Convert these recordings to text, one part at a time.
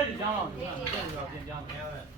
လက်ကြောင်းအောင်ပြန်ကြောင်းမယ်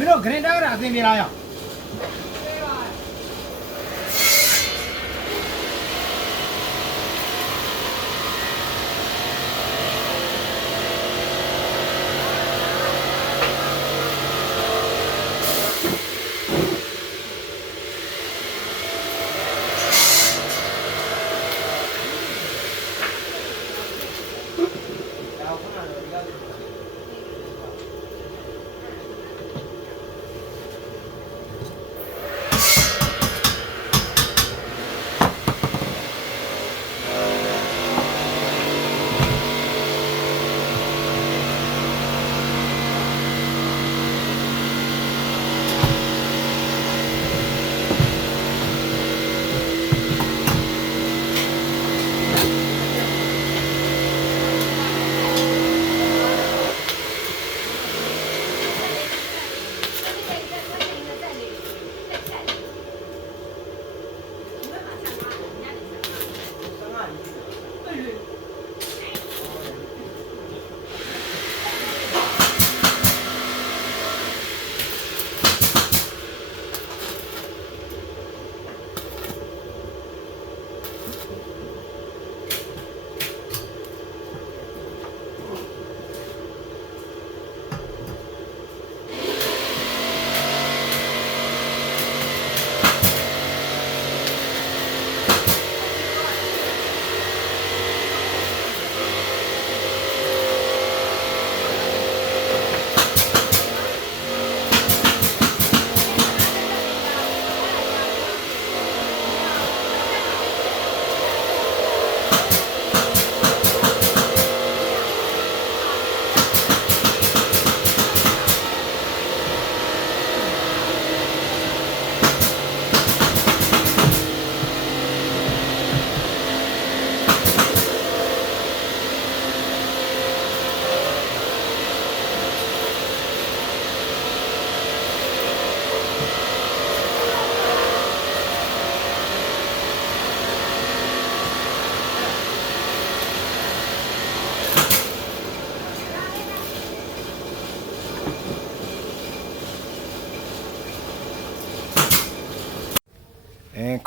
မင်းတို့ဂရင်တားတာအသင်ပြေလားရော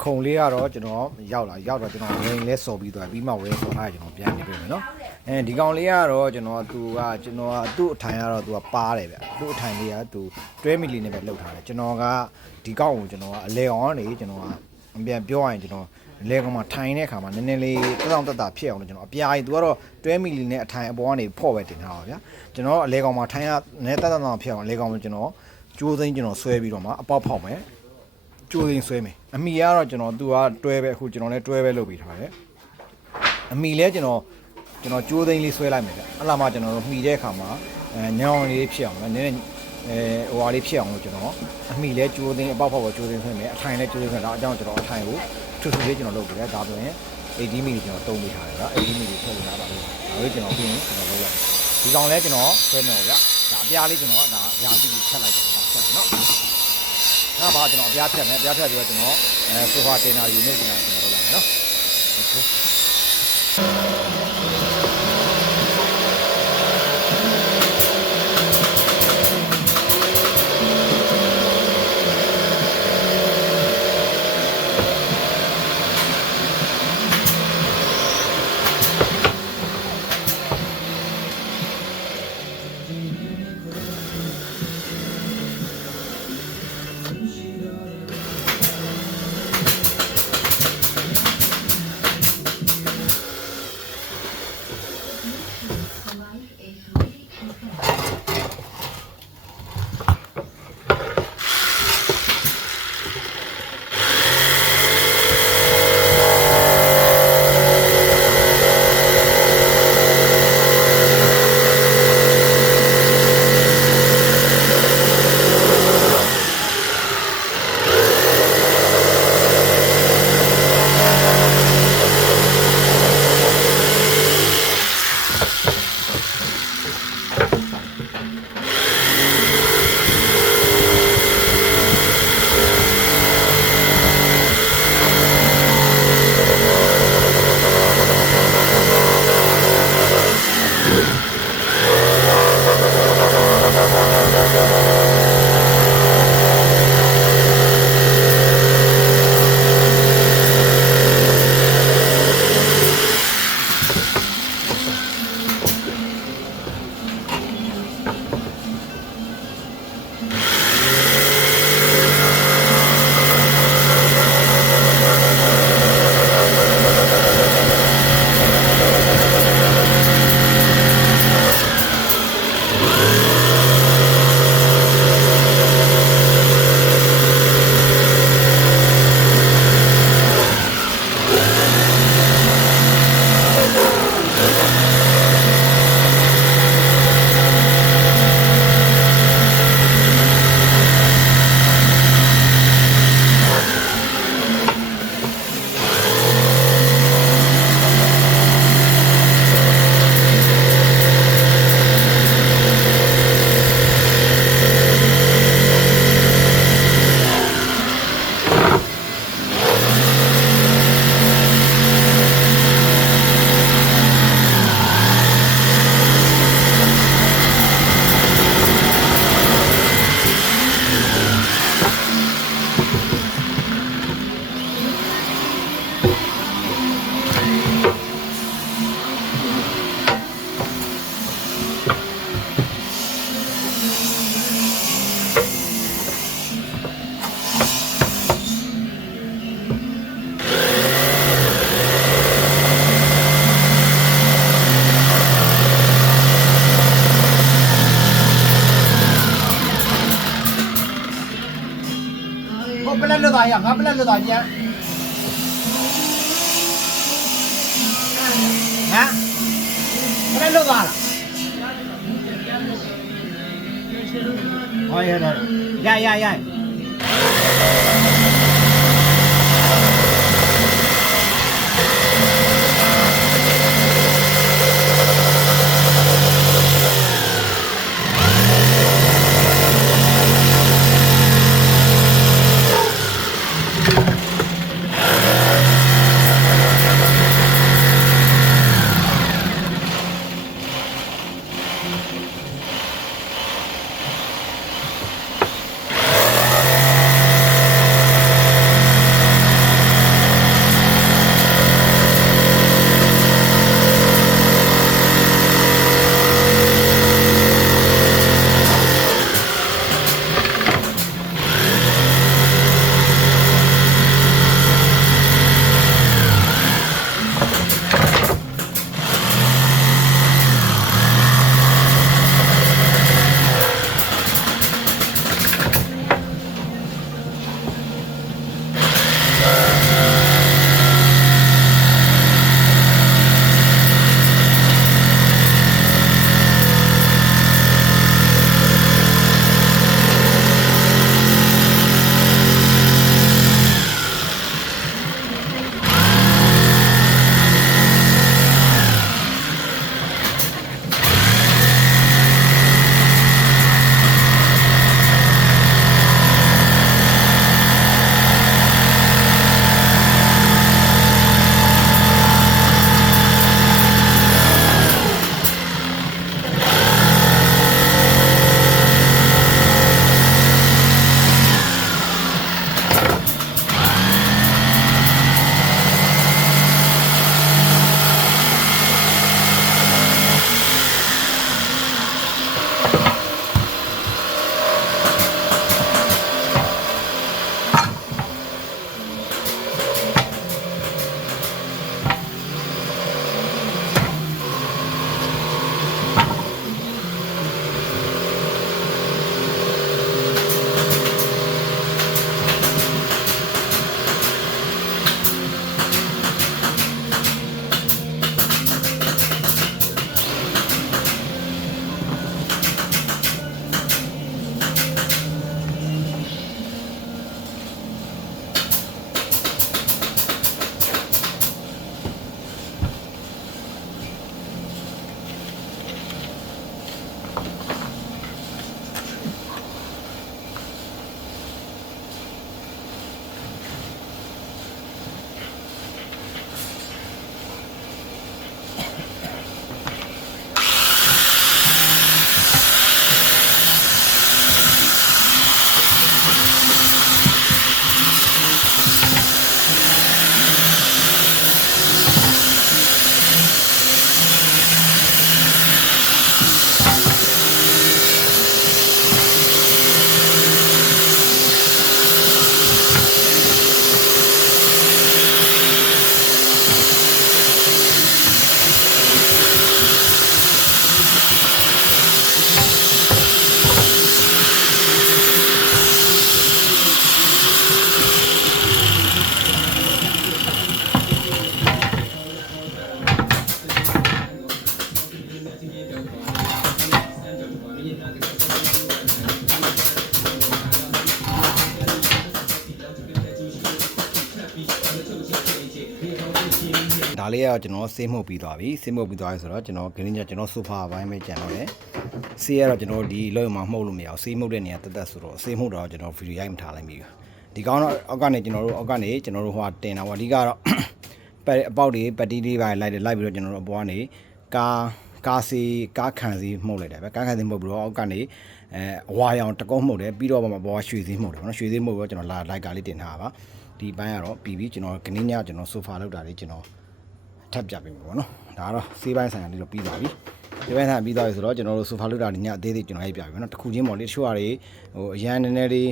ခုံလေးကတော့ကျွန်တော်ရောက်တော့ကျွန်တော်ဝင်လဲစော်ပြီးသွားပြီးမှဝဲစော်ထားကျွန်တော်ပြန်နေပြီမယ်နော်ဒီကောင်လေးကတော့ကျွန်တော်သူ့အထိုင်ကတော့သူကပါတယ်ဗျသူ့အထိုင်လေးကသူတွဲမီလီနဲ့ပဲလှုပ်ထားတယ်ကျွန်တော်ကဒီကောင်ကိုကျွန်တော်ကအလဲအောင်နေကျွန်တော်ကပြန်ပြောရရင်ကျွန်တော်လဲကောင်မှာထိုင်တဲ့အခါမှာနည်းနည်းလေးတောင့်တဖြစ်အောင်လို့ကျွန်တော်အပြားကြီးသူကတော့တွဲမီလီနဲ့အထိုင်အပေါ်ကနေဖော့ပဲတင်ထားပါဗျာကျွန်တော်အလဲကောင်မှာထိုင်ရနည်းတောင့်ဖြစ်အောင်အလဲကောင်ကိုကျွန်တော်ကျိုးသိန်းကျွန်တော်ဆွဲပြီးတော့မှအပေါက်ဖောက်မယ်ကျိုးသိန်းဆွဲမယ်အမီကတော့ကျွန်တော်သူကတွဲပဲအခုကျွန်တော်လည်းတွဲပဲလုပ်ပြီးထားတယ်အမီလဲကျွန်တော်ကျိုးသိန်းလေးဆွဲလိုက်မယ်ဗျအဲ့လာမှကျွန်တော်တို့မှီတဲ့အခါမှာညောင်းလေးဖြစ်အောင်နည်းနည်းဟိုဟာလေးဖြစ်အောင်လို့ကျွန်တော်အမီလဲကျိုးသိန်းအပေါက်ဖောက်ပေါ်ကျိုးသိန်းဆွဲမယ်အထိုင်လဲကျိုးသိန်းဆွဲဒါအကြောင်းကျွန်တော်အထိုင်ကိုထူထူလေးကျွန်တော်လုပ်ပြီးတယ်ဒါဆိုရင် AD မီကျွန်တော်တုံးပေးထားတယ်ဗျ AD မီထည့်လို့ရပါဘူးဒါလေးကျွန်တော်ပြီးရင်ကျွန်တော်လုပ်လိုက်ဒီကောင်လဲကျွန်တော်ဆွဲမယ်ဗျဒါအပြားလေးကျွန်တော်ဒါရာပြီးချက်လိုက်တယ်ဗျဆက်နော်ဒါပါကျွန်တော်အပြားဖြတ်မယ်အပြားဖြတ်ပြီးတော့ကျွန်တော်ဆိုဖာတင်တာယူနေကျွန်တော်လုပ်လိုက်မယ်နော်โอเคသားရငါပလက်လွတ်သားပြန်ဟမ်ပလက်လွတ်သားလားဟောရ လေးကကျွန်တော်ဆေးမှုတ်ပြီးသွားပြီဆေးမှုတ်ပြီးသွားပြီဆိုတော့ကျွန်တော်ခင်းကျွန်တော်ဆိုဖာဘိုင်းပဲကြံတော့တယ်ဆေးကတော့ကျွန်တော်ဒီလောက်မှမှုတ်လို့မရအောင်ဆေးမှုတ်တဲ့နေရာတက်တက်ဆိုတော့ဆေးမှုတ်တော့ကျွန်တော်ဗီဒီယိုရိုက်မထားလိုက်မိဘူးဒီကောင်းတော့အောက်ကနေကျွန်တော်တို့ဟိုတင်တာပေါ့အဓိကတော့အပေါက်တွေပတ်တီးလေးပါလိုက်ပြီးတော့ကျွန်တော်တို့အပေါ်ကနေကားခံစီမှုတ်လိုက်တယ်ဗျကားခံစီမှုတ်ပြီးတော့အောက်ကနေအဝါရောင်တကုံးမှုတ်တယ်ပြီးတော့မှပေါ်ကရွှေစည်းမှုတ်တယ်ပေါ့နော်ရွှေစည်းမှုတ်ပြီးတော့ကျွန်တော်လိုက်ကားလေးတင်ထားပါဒီပိုင်းကတော့ပြီးကျွန်တော်ခင်းညကျွန်တော်ဆိုဖာလောက်တာလေးကျွန်တော်ထပ်ပြပေးမှာပေါ့နော်ဒါကတော့ဆေးပိုင်းဆိုင်ရာလေးတော့ပြီးသွားပြီဒီပိုင်းဆိုင်ပြီးသွားပြီဆိုတော့ကျွန်တော်တို့ဆိုဖာလောက်တာညအသေးသေးကျွန်တော်ရေးပြပြီနော်တစ်ခုချင်းပေါ့လေတချို့ဟာတွေဟိုအရန်နည်းနည်းလေး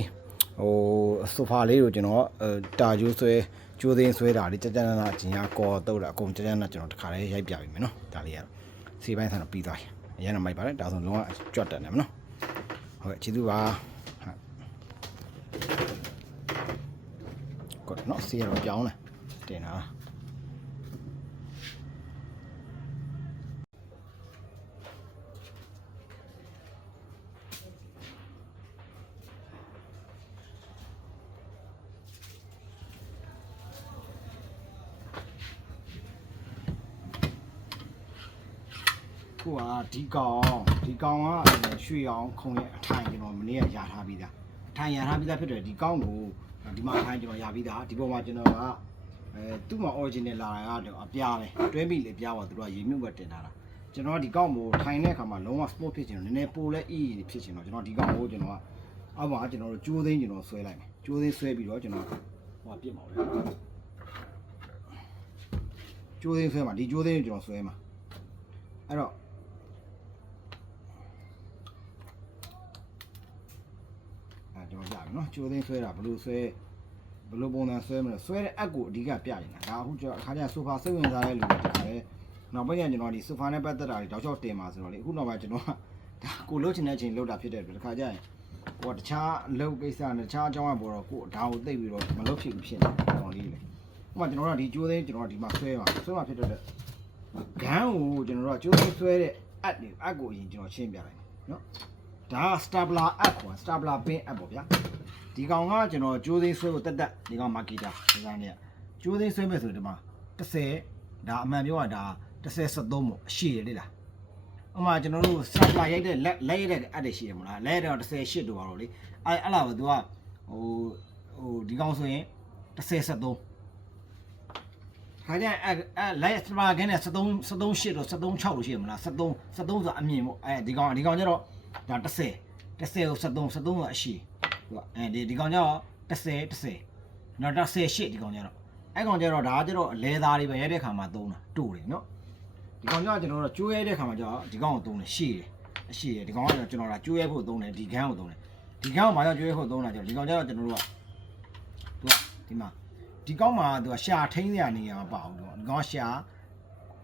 ဟိုဆိုဖာလေးကိုကျွန်တော်တာကျိုးဆွဲကျိုးသိန်းဆွဲတာလေးကြကြနာကျင်ရကောတော့တာအကုန်ကြကြနာကျွန်တော်တခါလေးရိုက်ပြပြီမယ်နော်ဒါလေးကတော့ဆေးပိုင်းဆိုင်တော့ပြီးသွားပြီအရန်တော့မိုက်ပါတယ်ဒါဆိုလုံးဝကြွတ်တယ်နော်ဟုတ်ကဲ့ကျေးဇူးပါကောနော်ဆေးရတော့ကြောင်းတယ်တင်တာခုကဒီကောင်ကရွှေအောင်ခုံရဲ့အထိုင်ကျွန်တော်မနေ့ကရထားပြီးသားအထိုင်ရထားပြီးသားဖြစ်တယ်ဒီကောင်ကိုဒီမှာအထိုင်ကျွန်တော်ရပြီးသားဒီပေါ်မှာကျွန်တော်ကသူ့မှာ original လာတာကတော့အပြားပဲတွဲပြီးလေပြားပါသူတို့ကရေမြုပ်ပဲတင်ထားတာကျွန်တော်ဒီကောင်ကိုထိုင်တဲ့အခါမှာလုံးဝ sport ဖြစ်ချင်တော့နည်းနည်းပိုလဲအီးဖြစ်ချင်တော့ကျွန်တော်ဒီကောင်ကိုကျွန်တော်ကအောက်မှာကျွန်တော်တို့ကျိုးသိန်းကျွန်တော်ဆွဲလိုက်မယ်ကျိုးသိန်းဆွဲပြီးတော့ကျွန်တော်ဟိုပြစ်မှာလေကျိုးသိန်းဆွဲမှာဒီကျိုးသိန်းကိုကျွန်တော်ဆွဲမှာအဲ့တော့ကျွန်တော်ပြပြီနော်ကျိုးသိန်းဆွဲတာဘယ်လိုပုံစံဆွဲမလဲဆွဲတဲ့အက်ကိုအဓိကပြနေတာဒါအခုကျွန်တော်အခါကျဆိုဖာစိတ်ဝင်စားတဲ့လူတွေတခါလဲနောက်ပိုင်းကျကျွန်တော်ဒီဆိုဖာနဲ့ပတ်သက်တာတွေတောက်လျှောက်တင်ပါဆိုတော့လေအခုနောက်ပိုင်းကျွန်တော်ကဒါကိုလှုပ်ချင်တဲ့အချိန်လှုပ်တာဖြစ်တဲ့အတွက်တခါကျရင်ဟိုတခြားအလုပ်ကိစ္စနဲ့တခြားအကြောင်းအပေါ်တော့ကိုဒါကိုသိပြီးတော့မလုပ်ဖြစ်ဘူးဖြစ်နေတယ်ကောင်လေးလေဥပမာကျွန်တော်တို့ဒီကျိုးသိန်းကျွန်တော်ဒီမှာဆွဲမှာဖြစ်တဲ့အတွက်ဂန်းကိုကျွန်တော်တို့ကကျိုးသိန်းဆွဲတဲ့အက်ကိုအရင်ကျွန်တော်ရှင်းပြလိုက်မယ်နော်ဒါက stapler app ပေါ့ stapler pin app ပေါ့ဗျာဒီကောင်ကကျွန်တော်ကျိုးသိန်းဆွဲဖို့တက်ဒီကောင် marketer ဒီကောင်เนี่ยကျိုးသိန်းဆွဲမဲ့ဆိုဒီမှာ30ဒါအမှန်ပြောရတာ30 73ပေါ့အရှိရလေလားဥပမာကျွန်တော်တို့ stapler ရိုက်တဲ့လက်ရိုက်တဲ့အပ်တွေရှိရမလားလက်ရိုက်တော့18တို့ပါတော့လေအဲ့လားပဲသူကဟိုဒီကောင်ဆိုရင်30 73ခါကျရင်လိုက်စပါကင်းနဲ့73 8တော့73 6လို့ရှိရမလား73ဆိုအမြင်ပေါ့ဒီကောင်ကျတော့ဒါ30ကို73ဆိုအရှိသူကဒီကောင်ကျတော့30နော်38ဒီကောင်ကျတော့အဲ့ကောင်ကျတော့ဒါကကျတော့လဲသားတွေပဲရိုက်တဲ့ခါမှာသုံးတာတူတယ်နော်ဒီကောင်ကျတော့ကျွန်တော်တို့ကျိုးရိုက်တဲ့ခါမှာကျတော့ဒီကောင်ကိုသုံးတယ်ရှေ့တယ်ဒီကောင်ကကျွန်တော်ကကျိုးရိုက်ဖို့သုံးတယ်ဒီခန်းကိုသုံးတယ်ဒီခန်းကိုမှာကျိုးရိုက်ဖို့သုံးတာကျတော့ဒီကောင်ကျတော့ကျွန်တော်တို့ကသူကဒီမှာဒီကောင်းမှာသူကရှာထိန်းရနေရမှာပေါ့ဒီကောင်းရှာ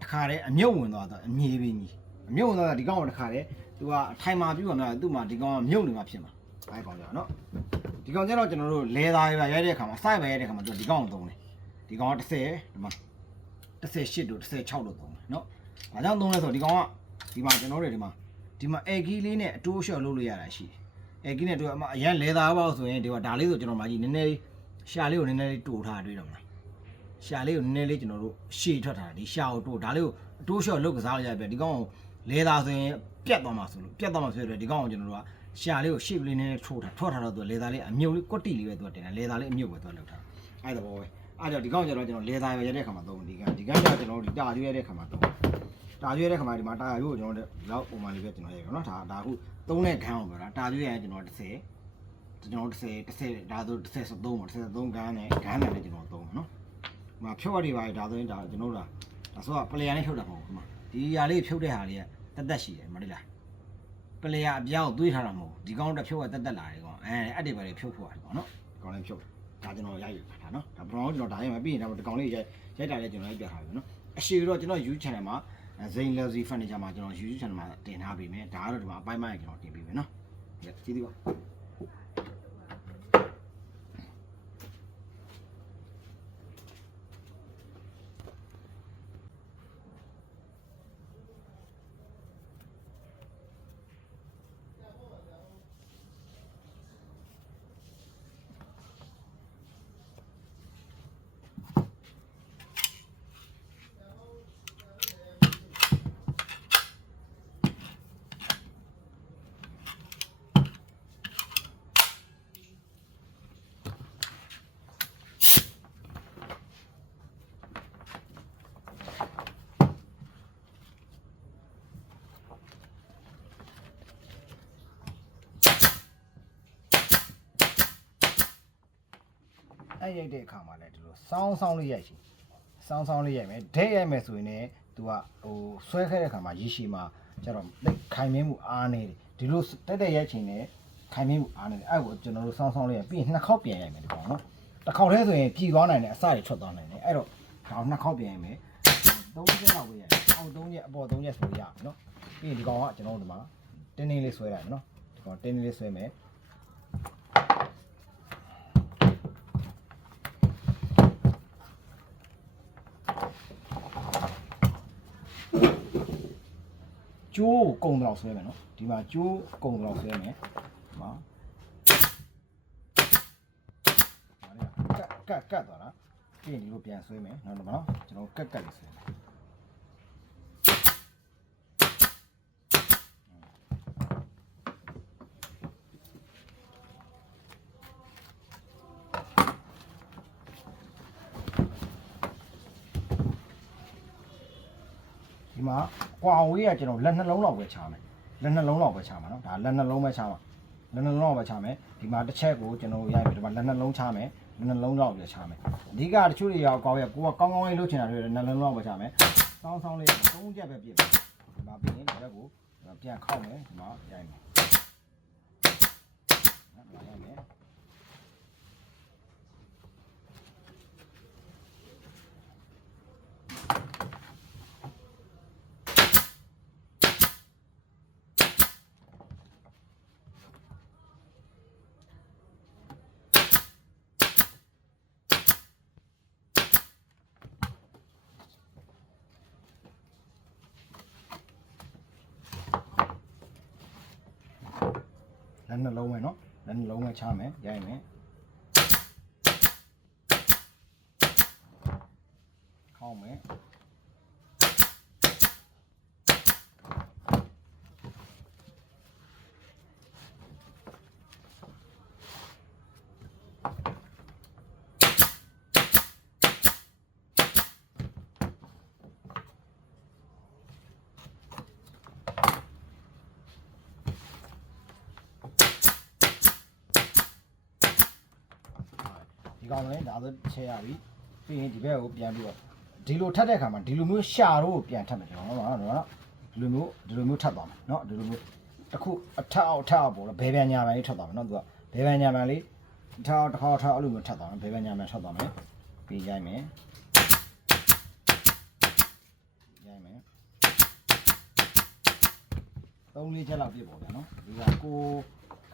တခါတည်းအမြုပ်ဝင်သွားတော့အမြေပင်ကြီးအမြုပ်ဝင်သွားတာဒီကောင်းကိုတခါတည်းသူကအထိုင်မှာပြုတ်သွားတာသူ့မှာဒီကောင်းကမြုပ်နေမှာဖြစ်မှာအဲကောင်းကြတော့နော်ဒီကောင်းကျတော့ကျွန်တော်တို့လဲသားပဲရိုက်တဲ့ခါမှာစိုက်ပဲရိုက်တဲ့ခါမှာသူဒီကောင်းကိုသုံးတယ်ဒီကောင်းက30ဒီမှာ18တို့16တို့သုံးတယ်နော်ဘာကြောင့်သုံးလဲဆိုတော့ဒီကောင်းကဒီမှာကျွန်တော်တို့ဒီမှာအေကီလေးနဲ့အတိုးလျှော့လုပ်လို့ရတာရှိတယ်အေကီနဲ့တို့အရန်လဲသားပေါ့ဆိုရင်ဒီကဒါလေးဆိုကျွန်တော်မှကြီးနည်းနည်းရှာလေးကိုနည်းနည်းလေးတူထားတွေ့တော့မလားရှာလေးကိုနည်းနည်းလေးကျွန်တော်တို့ရှည်ထွက်ထားတာဒီရှာကိုတူဒါလေးကိုအတိုးလျှော့လုတ်ကစားလိုက်ရပြဒီကောင်ကိုလဲသားဆိုရင်ပြတ်သွားမှာဆိုလို့ပြတ်သွားမှာဆိုရတဲ့ဒီကောင်ကိုကျွန်တော်တို့ကရှာလေးကိုရှေ့ပလေးနည်းနည်းထိုးထားတော့သူလဲသားလေးအမြုပ်လေးကွက်တီလေးပဲသူကတင်တယ်လဲသားလေးအမြုပ်ပဲသူကလောက်ထားအဲ့ဒါဘောပဲအဲ့တော့ဒီကောင်ကျတော့ကျွန်တော်လဲသားပဲရတဲ့ခါမှာသုံးဒီကကျတော့ကျွန်တော်တို့ဒီတာရွေးရတဲ့ခါမှာသုံးတာရွေးရတဲ့ခါမှာဒီမှာတာရွေးကိုကျွန်တော်တို့လောက်ပုံမှန်လေးပဲကျွန်တော်ရိုက်ပါတော့ဒါအခုသုံးတဲ့ခန်းအောင်ပြောတာတာရွေးရရင်ကျွန်တော်30ကျွန်တော်30ဒါဆို33ပေါ့33ခန်းနဲ့ခန်းနဲ့လည်းကျွန်တော်သုံးနော်ဒီမှာဖြုတ်ရတွေပါဒါဆိုရင်ဒါကျွန်တော်တို့ဒါဆိုကပလေယာနဲ့ဖြုတ်တာမဟုတ်ဘူးဒီမှာဒီຢာလေးဖြုတ်တဲ့ဟာလေးကတက်ရှိတယ်မဟုတ်လားပလေယာအပြောင်းသွေးထားတာမဟုတ်ဒီကောင်းတစ်ဖြုတ်ကတက်လာတယ်ကောင်အဲ့ဒီပါလေးဖြုတ်ဖို့ရတယ်ကောင်နော်ဒီကောင်လေးဖြုတ်ဒါကျွန်တော်ရိုက်ရတာနော်ဒါဘရောင်းကျွန်တော်ဒါရိုက်မှာပြီးရင်ဒါဒီကောင်လေးရိုက်တာလည်းကျွန်တော်ရိုက်ပြထားပြီနော်အရှိတော့ကျွန်တော် YouTube channel မှာ Zain Lazy Furniture မှာကျွန်တော် YouTube channel မှာတင်ထားပြီမယ်ဒါကတော့ဒီမှာအပိုင်းပိုင်းကျွန်တော်တင်ပြီးမယ်နော်ကျေးဇူးပါ အဲ့ရိုက်တဲ့အခါမှာလည်းဒီလိုစောင်းလေးရိုက်ရှိစောင်းလေးရိုက်မယ်ဒဲရိုက်မယ်ဆိုရင်လည်းသူကဟိုဆွဲခဲ့တဲ့အခါမှာရေရှည်မှာကျတော့ခိုင်မင်းမှုအားနေတယ်ဒီလိုတက်ရိုက်ချင်တယ်ခိုင်မင်းမှုအားနေတယ်အဲ့ကိုကျွန်တော်တို့စောင်းလေးရိုက်ပြီးရင်2ခေါက်ပြန်ရိုက်မယ်ဒီကောင်နော်တစ်ခေါက်တည်းဆိုရင်ပြည်သွားနိုင်တယ်အစတွေထွက်သွားနိုင်တယ်အဲ့တော့ဒါ2ခေါက်ပြန်ရိုက်မယ်3ချက်လောက်ပဲရိုက်အောက်3ချက်အပေါ်3ချက်ဆိုရမယ်နော်ပြီးရင်ဒီကောင်ကကျွန်တော်တို့ဒီမှာတင်းတင်းလေးဆွဲလိုက်မယ်နော်ဒီကောင်တင်းတင်းလေးဆွဲမယ်ကျိုးကုံတော့ဆွဲမယ်နော်ဒီမှာကျိုးကုံတော့ဆွဲမယ်ဒီမှာကတ်သွားတာပြီးရင်ဒီလိုပြန်ဆွဲမယ်နောက်တော့နော်ကျွန်တော်ကတ်လေးဆွဲမယ်ဒီမှာကွာဝေးကကျွန်တော်လက်နှလုံးလောက်ပဲချားမယ်လက်နှလုံးလောက်ပဲချားမှာနော်ဒါလက်နှလုံးပဲချားမှာလက်နှလုံးလောက်ပဲချားမယ်ဒီမှာတစ်ချက်ကိုကျွန်တော်ရိုက်ပြီဒီမှာလက်နှလုံးချားမယ်လက်နှလုံးလောက်ပဲချားမယ်အဓိကတချို့တွေရောကောင်းရကိုကကောင်းလေးလုပ်ချင်တာတွေလက်နှလုံးလောက်ပဲချားမယ်စောင်းလေး3ချက်ပဲပြည့်မယ်ဒီမှာပြီးရင်ဒီဘက်ကိုပြန်ခောက်မယ်ဒီမှာရိုက်မယ်နော်ရိုက်မယ်လက်နှလုံးပဲเนาะလက်နှလုံးပဲချမယ်ရိုက်မယ်ခေါင်းမယ်ဒီကောင်လည်းဒါဆိုချဲရပြီပြီးရင်ဒီဘက်ကိုပြန်ပြီးတော့ဒီလိုထပ်တဲ့အခါမှာဒီလိုမျိုးရှာတော့ပြန်ထပ်မယ်ကျွန်တော်နော်ဒီလိုမျိုးထပ်သွားမယ်เนาะဒီလိုမျိုးတစ်ခုအထက်အောက်ထပ်အောက်ပေါ့ဘဲပြန်ညာပြန်လေးထပ်သွားမယ်เนาะသူကဘဲပြန်ညာပြန်လေးတစ်ခါအဲ့လိုမျိုးထပ်သွားမယ်ဘဲပြန်ညာပြန်ထပ်သွားမယ်ပြီးရိုက်မယ်3-4ချက်လောက်ပြည့်ပေါ့ဗျာเนาะဒီကကို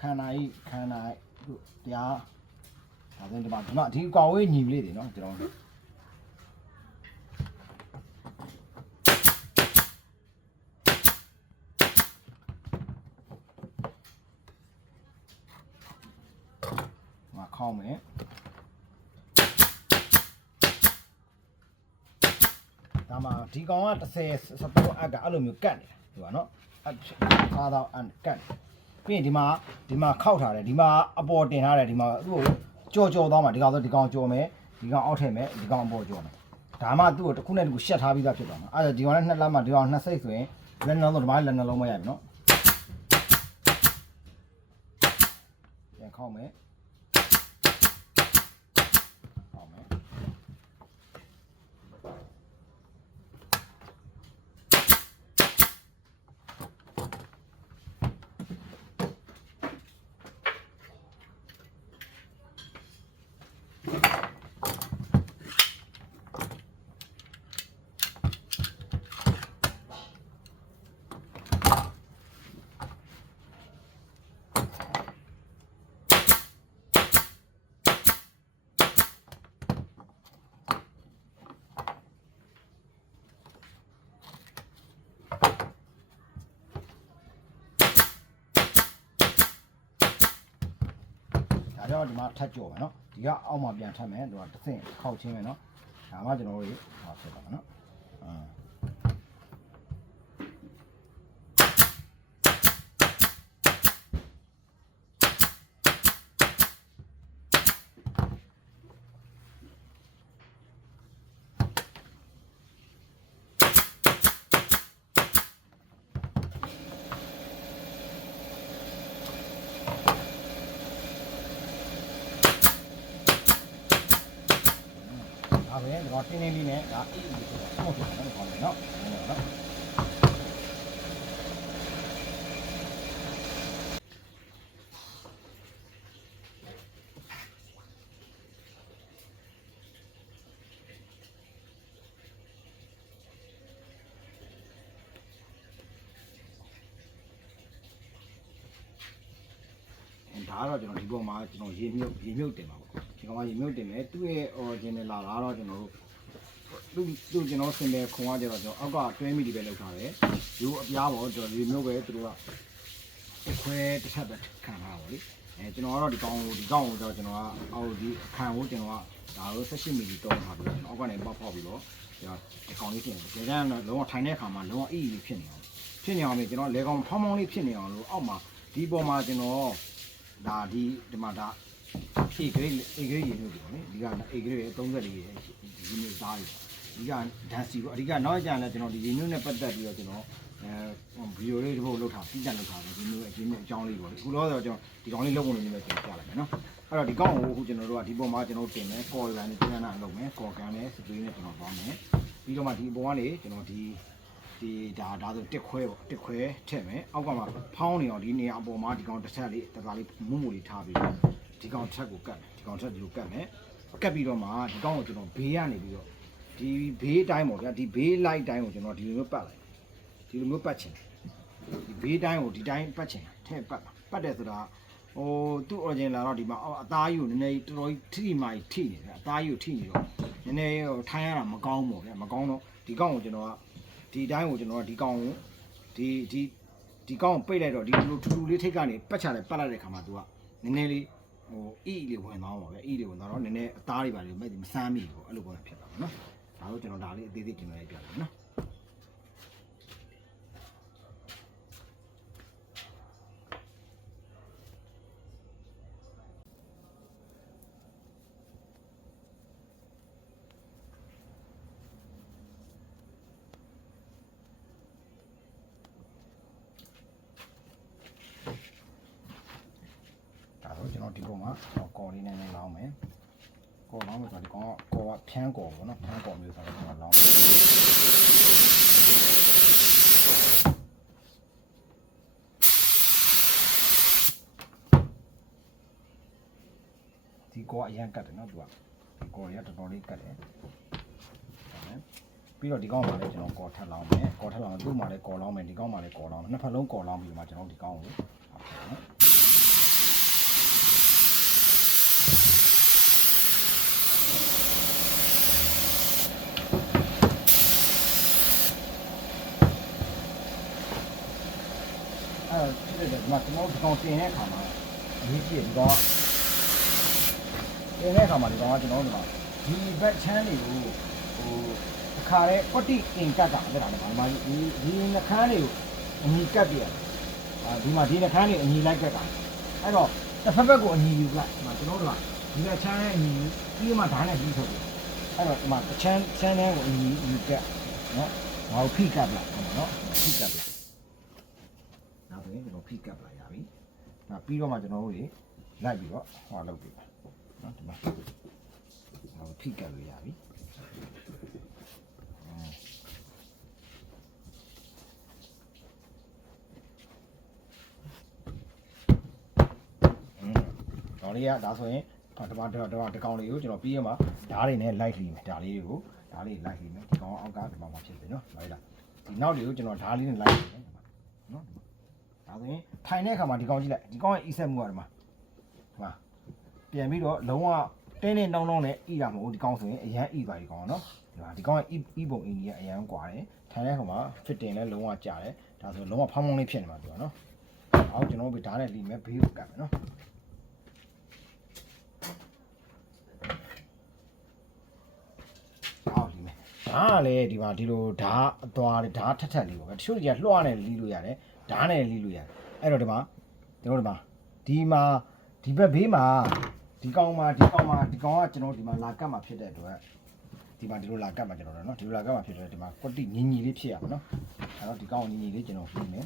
ခန္ဓာတို့တရားဒါဆိုဒီမှာဒီကွာဝေးညီလေးတွေเนาะကျွန်တော်ခေါင်းမယ်ဒါမှဒီကောင်က30စပေါ်အက်ကအဲ့လိုမျိုးကတ်နေတာဒီပါနော်အားတော့အကတ်ပြီးရင်ဒီမှာခောက်ထားတယ်ဒီမှာအပေါ်တင်ထားတယ်ဒီမှာသူ့ကိုကြော်သွားမှာဒီကောင်ဆိုဒီကောင်ကြော်မယ်ဒီကောင်အောက်ထည့်မယ်ဒီကောင်အပေါ်ကြော်မယ်ဒါမှသူ့ကိုတစ်ခုနဲ့တစ်ခုရှက်ထားပြီးသားဖြစ်သွားမှာအဲ့ဒါဒီကောင်နဲ့2လက်မှဒီကောင်2စိတ်ဆိုရင်လက်နှလုံးဒီမှာလက်နှလုံးမရဘူးနော်ပြန်ခောက်မယ်ဒါကြောင့်ဒီမှာထပ်ကြော်မယ်နော်ဒီကအောက်မှာပြန်ထပ်မယ်သူကတစ်ဆင့်ခောက်ချင်းမယ်နော်ဒါမှကျွန်တော်တို့ဟောဖြစ်ပါမယ်နော် ဆိုရင်ဒီကောင်တင်းတင်းလေးနဲ့ဒါအေးအေးဆိုတော့ဆောက်ဖြစ်တယ်နော်ဒီကောင်လေးနော်နော်ဒါကတော့ကျွန်တော်ဒီပေါ်မှာကျွန်တော်ရေမြုပ်တင်ပါပေါ့ဒီကောင်ကရေမြုပ်တင်မယ်သူ့ရဲ့ original လာတာတော့ကျွန်တော်တို့သူ့ကျွန်တော်ဆင်တယ်ခွန်ကကြတော့ကျွန်တော်အောက်ကတွဲမိဒီပဲလောက်ထားတယ်ရိုးအပြားပေါ့ကျွန်တော်ရေမြုပ်ပဲသူတို့ကခွဲတစ်ချက်ပဲခံထားတာပေါ့လေကျွန်တော်ကတော့ဒီကောင်ကိုတော့ကျွန်တော်ကအော်ဒီအခန့်ကိုကျွန်တော်ကဒါလို့18မီလီတောင်းထားပြီးတော့အောက်ကနေပေါက်ပြီးတော့ဒီကောင်လေးပြင်တယ်ဒါကြောင့်လုံးဝထိုင်တဲ့အခါမှာလုံးဝအေးအေးဖြစ်နေအောင်ကျွန်တော်လေကောင်ဖောင်းဖောင်းလေးဖြစ်နေအောင်လို့အောက်မှာဒီပေါ်မှာကျွန်တော်ဒါဒီမှာဒါ A grade ရေမျိုးတွေပေါ့လေဒီက A grade ရဲ့34ရေဒီမျိုးသားတွေဒီကဒန်စီပေါ့အဓိကနောက်ကျရင်လည်းကျွန်တော်ဒီရေမျိုးနဲ့ပတ်သက်ပြီးတော့ကျွန်တော်ဗီဒီယိုလေးတစ်ပုဒ်လုပ်ထားပြီးကြလုပ်ထားတယ်ဒီမျိုးအကြောင်းလေးပေါ့လေအခုတော့ကျွန်တော်ဒီကောင်လေးလုပ်ဖို့နေနေကျွန်တော်ပြလိုက်မယ်နော်အဲ့တော့ဒီကောင်ကိုအခုကျွန်တော်တို့ကဒီပုံမှာကျွန်တော်တင်မယ်ကော်ရန်နဲ့ကျန်းနာလုပ်မယ်ကော်ကန်နဲ့စပရေးနဲ့ကျွန်တော်ပေါင်းမယ်ပြီးတော့မှဒီပုံကနေကျွန်တော်ဒီဒါဆိုတစ်ခွဲပေါ့တစ်ခွဲထည့်မယ်အောက်ကမှာဖောင်းနေအောင်ဒီနေရာအပေါ်မှာဒီကောင်တစ်ချက်လေးတသားလေးမုံလေးထားပြီးဒီကောင်ထက်ကိုကတ်မယ်ဒီကောင်ထက်ဒီလိုကတ်မယ်ကတ်ပြီးတော့မှဒီကောင်ကိုကျွန်တော်ဘေးကနေပြီးတော့ဒီဘေးတိုင်းပေါ့ဗျာဒီဘေးလိုက်တိုင်းကိုကျွန်တော်ဒီလိုမျိုးပတ်လိုက်ဒီလိုမျိုးပတ်ချင်ဒီဘေးတိုင်းကိုဒီတိုင်းပတ်ချင်ထည့်ပတ်တယ်ဆိုတာသူ့ original လာတော့ဒီမှာအသားကြီးကိုနည်းနည်းတော်တော်ထိမှထိနေတယ်အသားကြီးကိုထိနေတော့နည်းနည်းထိုင်းရတာမကောင်းပေါ့ဗျာမကောင်းတော့ဒီကောင်ကိုကျွန်တော်ကဒီတိုင်းကိုကျွန်တော်ကဒီကောင်ကိုဒီကောင်ကိုပိတ်လိုက်တော့ဒီလိုထူထူလေးထိတ်ကနေပတ်ချတယ်ပတ်လိုက်တဲ့ခါမှာသူကနည်းနည်းလေးအီလေးဝင်သွားပါပဲအီလေးဝင်သွားတော့နည်းနည်းအသားတွေပါလေမဆမ်းမိဘူးအဲ့လိုပုံစံဖြစ်တာပေါ့နော်ဒါလို့ကျွန်တော်ဒါလေးအသေးသေးကျွန်တော်လိုက်ပြတယ်နော်ကျွန်တော်ဒီပုံမှာကော်လေးနဲ့လောင်းမယ်ကော်လောင်းမယ်ဆိုတော့ဒီကောင်ကကော်ကဖြန်းကော်ပေါ့နော်ဖြန်းကော်မျိုးဆိုတော့ကျွန်တော်လောင်းဒီကော်အရင်ကတ်တယ်နော်သူကဒီကော်ရတော်တော်လေးကတ်တယ်ပြီးတော့ဒီကောင်မှာလည်းကျွန်တော်ကော်ထပ်လောင်းမယ်ကော်ထပ်လောင်းသူ့မှာလည်းကော်လောင်းမယ်ဒီကောင်မှာလည်းကော်လောင်းမယ်နှစ်ဖက်လုံးကော်လောင်းပြီးမှကျွန်တော်ဒီကောင်ကိုနော်ဒီမှာကျွန်တော်ဒီကောင်တင်တဲ့အခါမှာအရေးကြီးတယ်ဒီကောင်တင်တဲ့အခါမှာဒီကောင်ကကျွန်တော်တို့ဒီဘက်ချမ်းတွေကိုအခါရဲကွတိအင်ကတ်တာအဲ့ဒါလည်းဒီမှာဒီနှခမ်းတွေကိုအညီကတ်ပြဒီမှာဒီနှခမ်းတွေအညီလိုက်ကတ်တာအဲ့တော့တစ်ဖက်ဘက်ကိုအညီယူလိုက်ဒီမှာကျွန်တော်တို့ကဒီဘက်ချမ်းရဲ့အညီပြီးမှဓာတ်နဲ့ပြီးထုတ်တယ်အဲ့တော့ဒီမှာချမ်းတဲ့ကိုအညီယူကတ်နော်ငါ့ကိုဖိကတ်လိုက်နော်ဖိကတ်လိုက်နောက်ဆိုရင်ကျွန်တော်ဖိကပ်လာရပြီ။နောက်ပြီးတော့မှကျွန်တော်တို့တွေလိုက်ပြီးတော့ဟောလုပ်ပြီ။နော်ဒီမှာနောက်ဖိကပ်လို့ရပြီ။တော်လေးကဒါဆိုရင်ဒီကောင်လေးကိုကျွန်တော်ပြီးရမှာဓာတ်တွေနဲ့လိုက်လိမ့်မယ်ဒါလေးတွေကိုဓာတ်လေးလိုက်လိမ့်မယ်ဒီကောင်အောက်ကဒီမှာဖြစ်ပြီနော်။ဟုတ်လား။ဒီနောက်တွေကိုကျွန်တော်ဓာတ်လေးနဲ့လိုက်လိမ့်မယ်နော်။ဒါဆိုရင်ထိုင်တဲ့အခါမှာဒီကောင်ကြည့်လိုက်ဒီကောင်ရဲ့အီဆက်မှုကဒီမှာပြန်ပြီးတော့လုံးဝတင်းတင်းတောင်းတောင်းနဲ့အီရမဟုတ်ဒီကောင်ဆိုရင်အရန်အီသွားဒီကောင်နော်ဒီကောင်ရဲ့အီပုံအင်ကြီးကအရန်ကွာတယ်ထိုင်တဲ့အခါမှာ fitting လဲလုံးဝကျတယ်ဒါဆိုလုံးဝဖောင်းဖောင်းလေးဖြစ်နေမှာသူကနော်အောက်ကျွန်တော်တို့ဓာတ်နဲ့လီမယ်ဘေးကိုကတ်မယ်နော်အောက်လီမယ်ဒါကလည်းဒီမှာဒီလိုဓာတ်အသွားဓာတ်ထက်လေးပေါ့ဗျတချို့တွေကလွှားနဲ့လီလို့ရတယ်ဓာတ်နဲ့လီလို့ရတယ်အဲ့တော့ဒီမှာကျွန်တော်ဒီဘက်ဘေးမှာဒီကောင်ကကျွန်တော်ဒီမှာလာကတ်မှာဖြစ်တဲ့အတွက်ဒီမှာဒီလိုလာကတ်မှာကျွန်တော်တို့နော်ဒီလိုလာကတ်မှာဖြစ်တဲ့ဒီမှာကွက်တိညီလေးဖြစ်ရပါနော်အဲ့တော့ဒီကောင်ညီလေးကျွန်တော်လှီးမယ်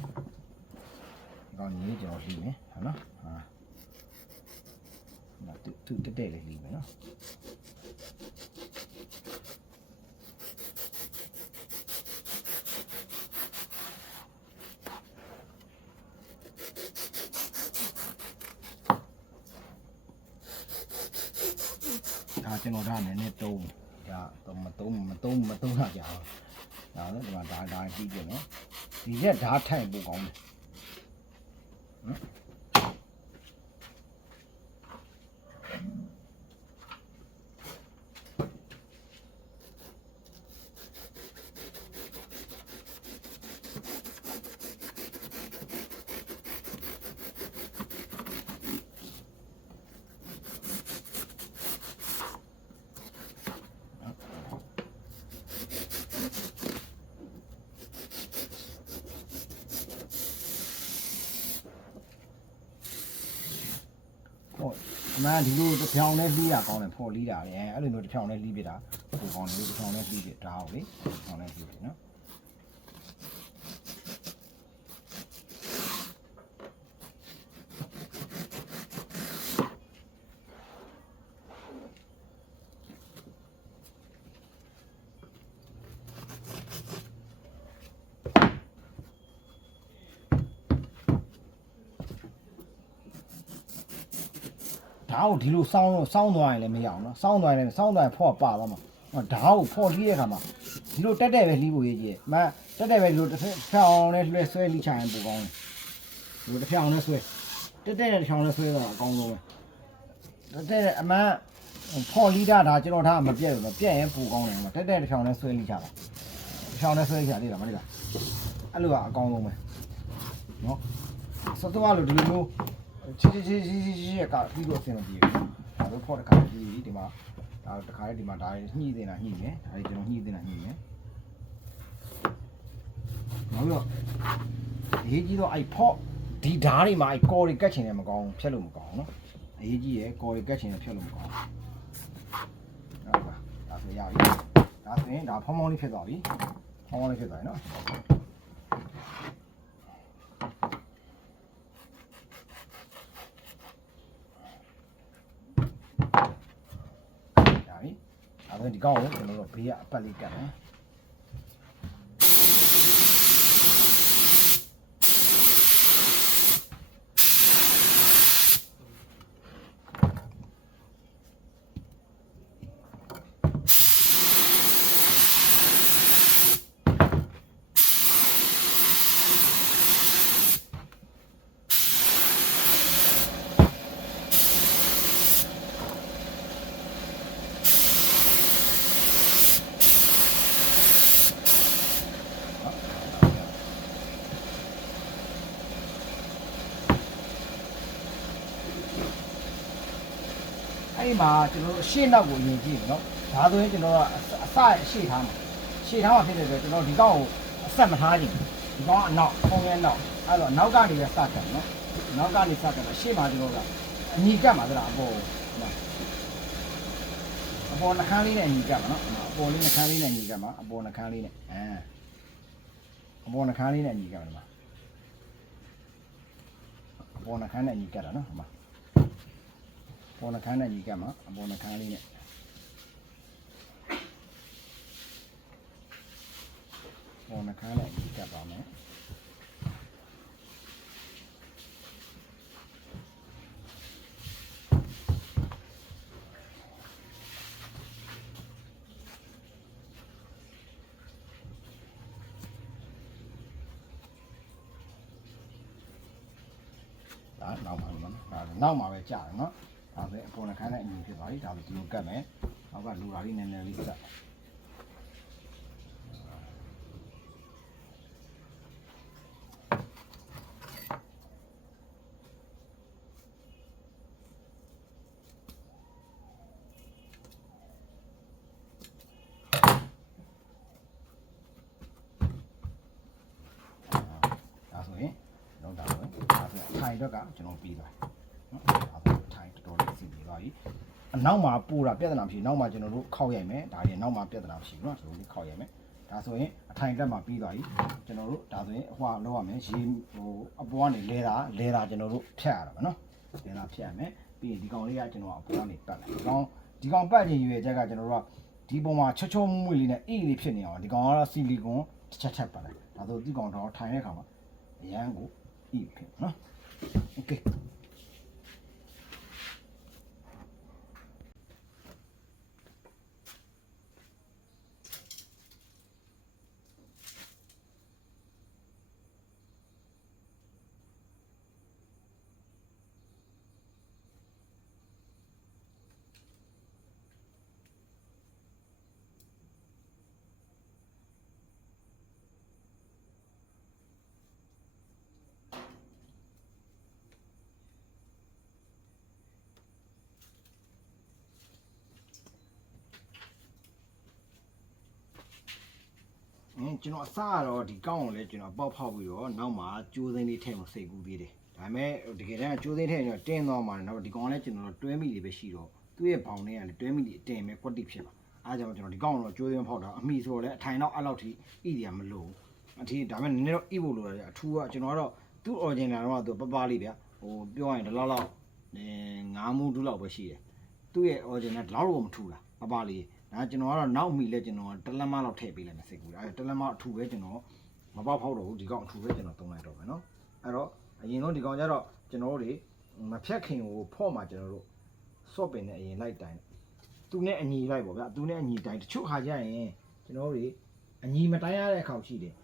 ဒီကောင်ညီလေးကျွန်တော်လှီးမယ်ဟုတ်နော်ဟာသူတက်လေးလှီးမယ်နော် ကျွန်တော်ဒါနည်းနည်းတုံးဒါတော့မတုံးတာကြာဒါလည်းဒီမှာဒါပြီးပြနော်ဒီရက်ဓာတ်ထိုင်ပို့ကောင်းတယ်နော်အမှန်ဒီလိုတစ်ဖြောင်နဲ့လှီးတာကောင်းတယ်ဖော်လှီးတာလေအဲ့လိုမျိုးတစ်ဖြောင်နဲ့လှီးပြတာပိုကောင်းတယ်တစ်ဖြောင်နဲ့လှီးပြဒါဟုတ်လေတစ်ဖြောင်နဲ့လှီးပြနော်ဓာတ်ကိုဒီလိုစောင်းသွားရင်လည်းမရအောင်နော်စောင်းသွားရင်ဖော့ပါသွားမှာဓာတ်ကိုဖော့လှီးတဲ့အခါမှာဒီလိုတက်ပဲလှီးဖို့ရေးကြည့်မတက်ပဲဒီလိုတစ်ဖြောင်နဲ့လွှဲဆွဲလှီးချရင်ပိုကောင်းတယ်ဒီလိုတစ်ဖြောင်နဲ့ဆွဲတက်တစ်ဖြောင်နဲ့ဆွဲတော့အကောင်းဆုံးပဲတက်အမှန်ဖော်လှီးတာဒါကျွန်တော်ထားမပြတ်ဘူးနော်ပြတ်ရင်ပိုကောင်းတယ်တက်တစ်ဖြောင်နဲ့ဆွဲလှီးချတာတစ်ဖြောင်နဲ့ဆွဲလှီးချသေးတာမဟုတ်လားအဲ့လိုကအကောင်းဆုံးပဲနော်စတော့လို့ဒီလိုမျိုးချီကပြီးတော့အဆင်မပြေဘူး။ဒါတော့ဖော့တစ်ခါပြီးဒီမှာဒါတစ်ခါလေးဒီမှာဒါညှိနေတာညှိမယ်။ဒါလေးကျွန်တော်ညှိနေတာညှိမယ်။နောက်ပြီးတော့အရေးကြီးတော့အဲ့ဖော့ဒီဓာတ်တွေမှာအဲ့ကော်တွေကတ်ချင်တယ်မကောင်းဖြတ်လို့မကောင်းနော်။အရေးကြီးရယ်ကော်တွေကတ်ချင်တယ်ဖြတ်လို့မကောင်း။ဟုတ်ပါဒါဆိုရပြီ။ဒါဆိုရင်ဒါဖောင်းလေးဖြစ်သွားပြီ။ဖောင်းလေးဖြစ်သွားပြီနော်။ဒီကောင်းကိုကျွန်တော်တို့ဘေးကအပတ်လေးကတ်မယ်အဲ့မှာကျွန်တော်တို့ရှေ့နောက်ကိုယဉ်ကြည့်နော်ဒါဆိုရင်ကျွန်တော်ကအစရှေ့ထားမှာဖြစ်တဲ့အတွက်ကျွန်တော်ဒီကောက်ကိုအဆက်မထားခြင်းဒီကောက်ကအနောက်ဖုံးရဲ့နောက်အဲ့တော့နောက်ကနေပဲစတယ်နော်နောက်ကနေစတယ်ရှေ့မှာကျွန်တော်ကအညီကတ်မှာဆိုတာအပေါ်နှခမ်းလေးနဲ့အညီကတ်မှာနော်အပေါ်လေးနှခမ်းလေးနဲ့အညီကတ်မှာအပေါ်နှခမ်းလေးနဲ့အပေါ်နှခမ်းလေးနဲ့အညီကတ်မှာအပေါ်နှခမ်းနဲ့အညီကတ်တာနော်ဟိုမှာပေါ်နှခမ်းနဲ့ညီကတ်မှာအပေါ်နှခမ်းလေးနဲ့ပေါ်နှခမ်းနဲ့ညီကတ်ပါမယ်ဒါနောက်မှာနော်ဒါနောက်မှာပဲကြာတယ်နော်ဒါပဲအပေါ်နှခမ်းနဲ့အညီဖြစ်သွားပြီဒါဆိုဒီလိုကတ်မယ်နောက်ကလူရာလေးနည်းနည်းလေးစက်ဒါဆိုရင်တော့ဒါပဲဒါဆိုထိုင်တော့ကကျွန်တော်ပြီးသွားနော်ဒါဆိုထိုင်တော်တော်လေးစီပြီးသွားပြီအနောက်မှာပို့တာပြဿနာမရှိနောက်မှာကျွန်တော်တို့ခောက်ရိုက်မယ်ဒါကြီးနောက်မှာပြဿနာမရှိဘူးเนาะကျွန်တော်တို့ခောက်ရိုက်မယ်ဒါဆိုရင်အထိုင်တက်မှာပြီးသွားပြီကျွန်တော်တို့ဒါဆိုရင်ဟိုလောက်ရမယ်ရေဟိုအပေါ်ကနေလဲတာကျွန်တော်တို့ဖြတ်ရတာမယ်เนาะလဲတာဖြတ်ရမယ်ပြီးရင်ဒီကောင်လေးကကျွန်တော်အပေါ်ကနေပတ်လိုက်ဒီကောင်ပတ်ခြင်းရွေချက်ကကျွန်တော်တို့ကဒီပုံမှာချောမွေ့လေးနဲ့အေးလေးဖြစ်နေအောင်ဒီကောင်ကတော့ဆီလီကွန်ချက်ပတ်လိုက်ဒါဆိုဒီကောင်တော့ထိုင်တဲ့အခါမှာအရန်ကိုအေးဖြစ်เนาะโอเค ကျွန်တော်အစားတော့ဒီကောင်းကိုလည်းကျွန်တော်ပေါက်ဖောက်ပြီးတော့နောက်မှာကျိုးသိန်းလေးထည့်မှစိတ်ကူးသေးတယ်ဒါပေမဲ့တကယ်တမ်းကျိုးသိန်းထည့်ရင်တင်းသွားမှာတော့ဒီကောင်လည်းကျွန်တော်တွဲမိလေးပဲရှိတော့သူ့ရဲ့ဘောင်ထဲကလည်းတွဲမိလေးအတင်ပဲကွက်တိဖြစ်မှာအားကြောင့်ကျွန်တော်ဒီကောင်းတော့ကျိုးသိန်းဖောက်တာအမိဆိုတော့လည်းအထိုင်တော့အဲ့လောက်ထိဣဒီယာမလို့အထီးဒါပေမဲ့နည်းနည်းတော့ဣဖို့လိုတယ်အထူးကကျွန်တော်ကတော့သူ့ original တော့သူပပလေးဗျာဟိုပြောရရင်ဒီလောက်9မူးတူလောက်ပဲရှိတယ်သူ့ရဲ့ original ဒီလောက်တော့မထူတာပပလေးဒါကျွန်တော်ကတော့နောက်မိလဲကျွန်တော်တလက်မလောက်ထည့်ပေးလိုက်မယ်စိတ်ကူအဲတလက်မအထူပဲကျွန်တော်မပေါက်ဖောက်တော့ဘူးဒီကောင်အထူပဲကျွန်တော်သုံးလိုက်တော့မယ်နော်အဲ့တော့အရင်တော့ဒီကောင်ကျတော့ကျွန်တော်တို့တွေမဖြတ်ခင်ကိုဖော့မှာကျွန်တော်တို့စော့ပင်နဲ့အရင်လိုက်တိုင်းသူနဲ့အညီလိုက်ပေါ့ဗျာသူနဲ့အညီတိုင်းတချို့ခါကျရင်ကျွန်တော်တို့တွေအညီမတိုင်းရတဲ့ခေါက်ရှိတယ်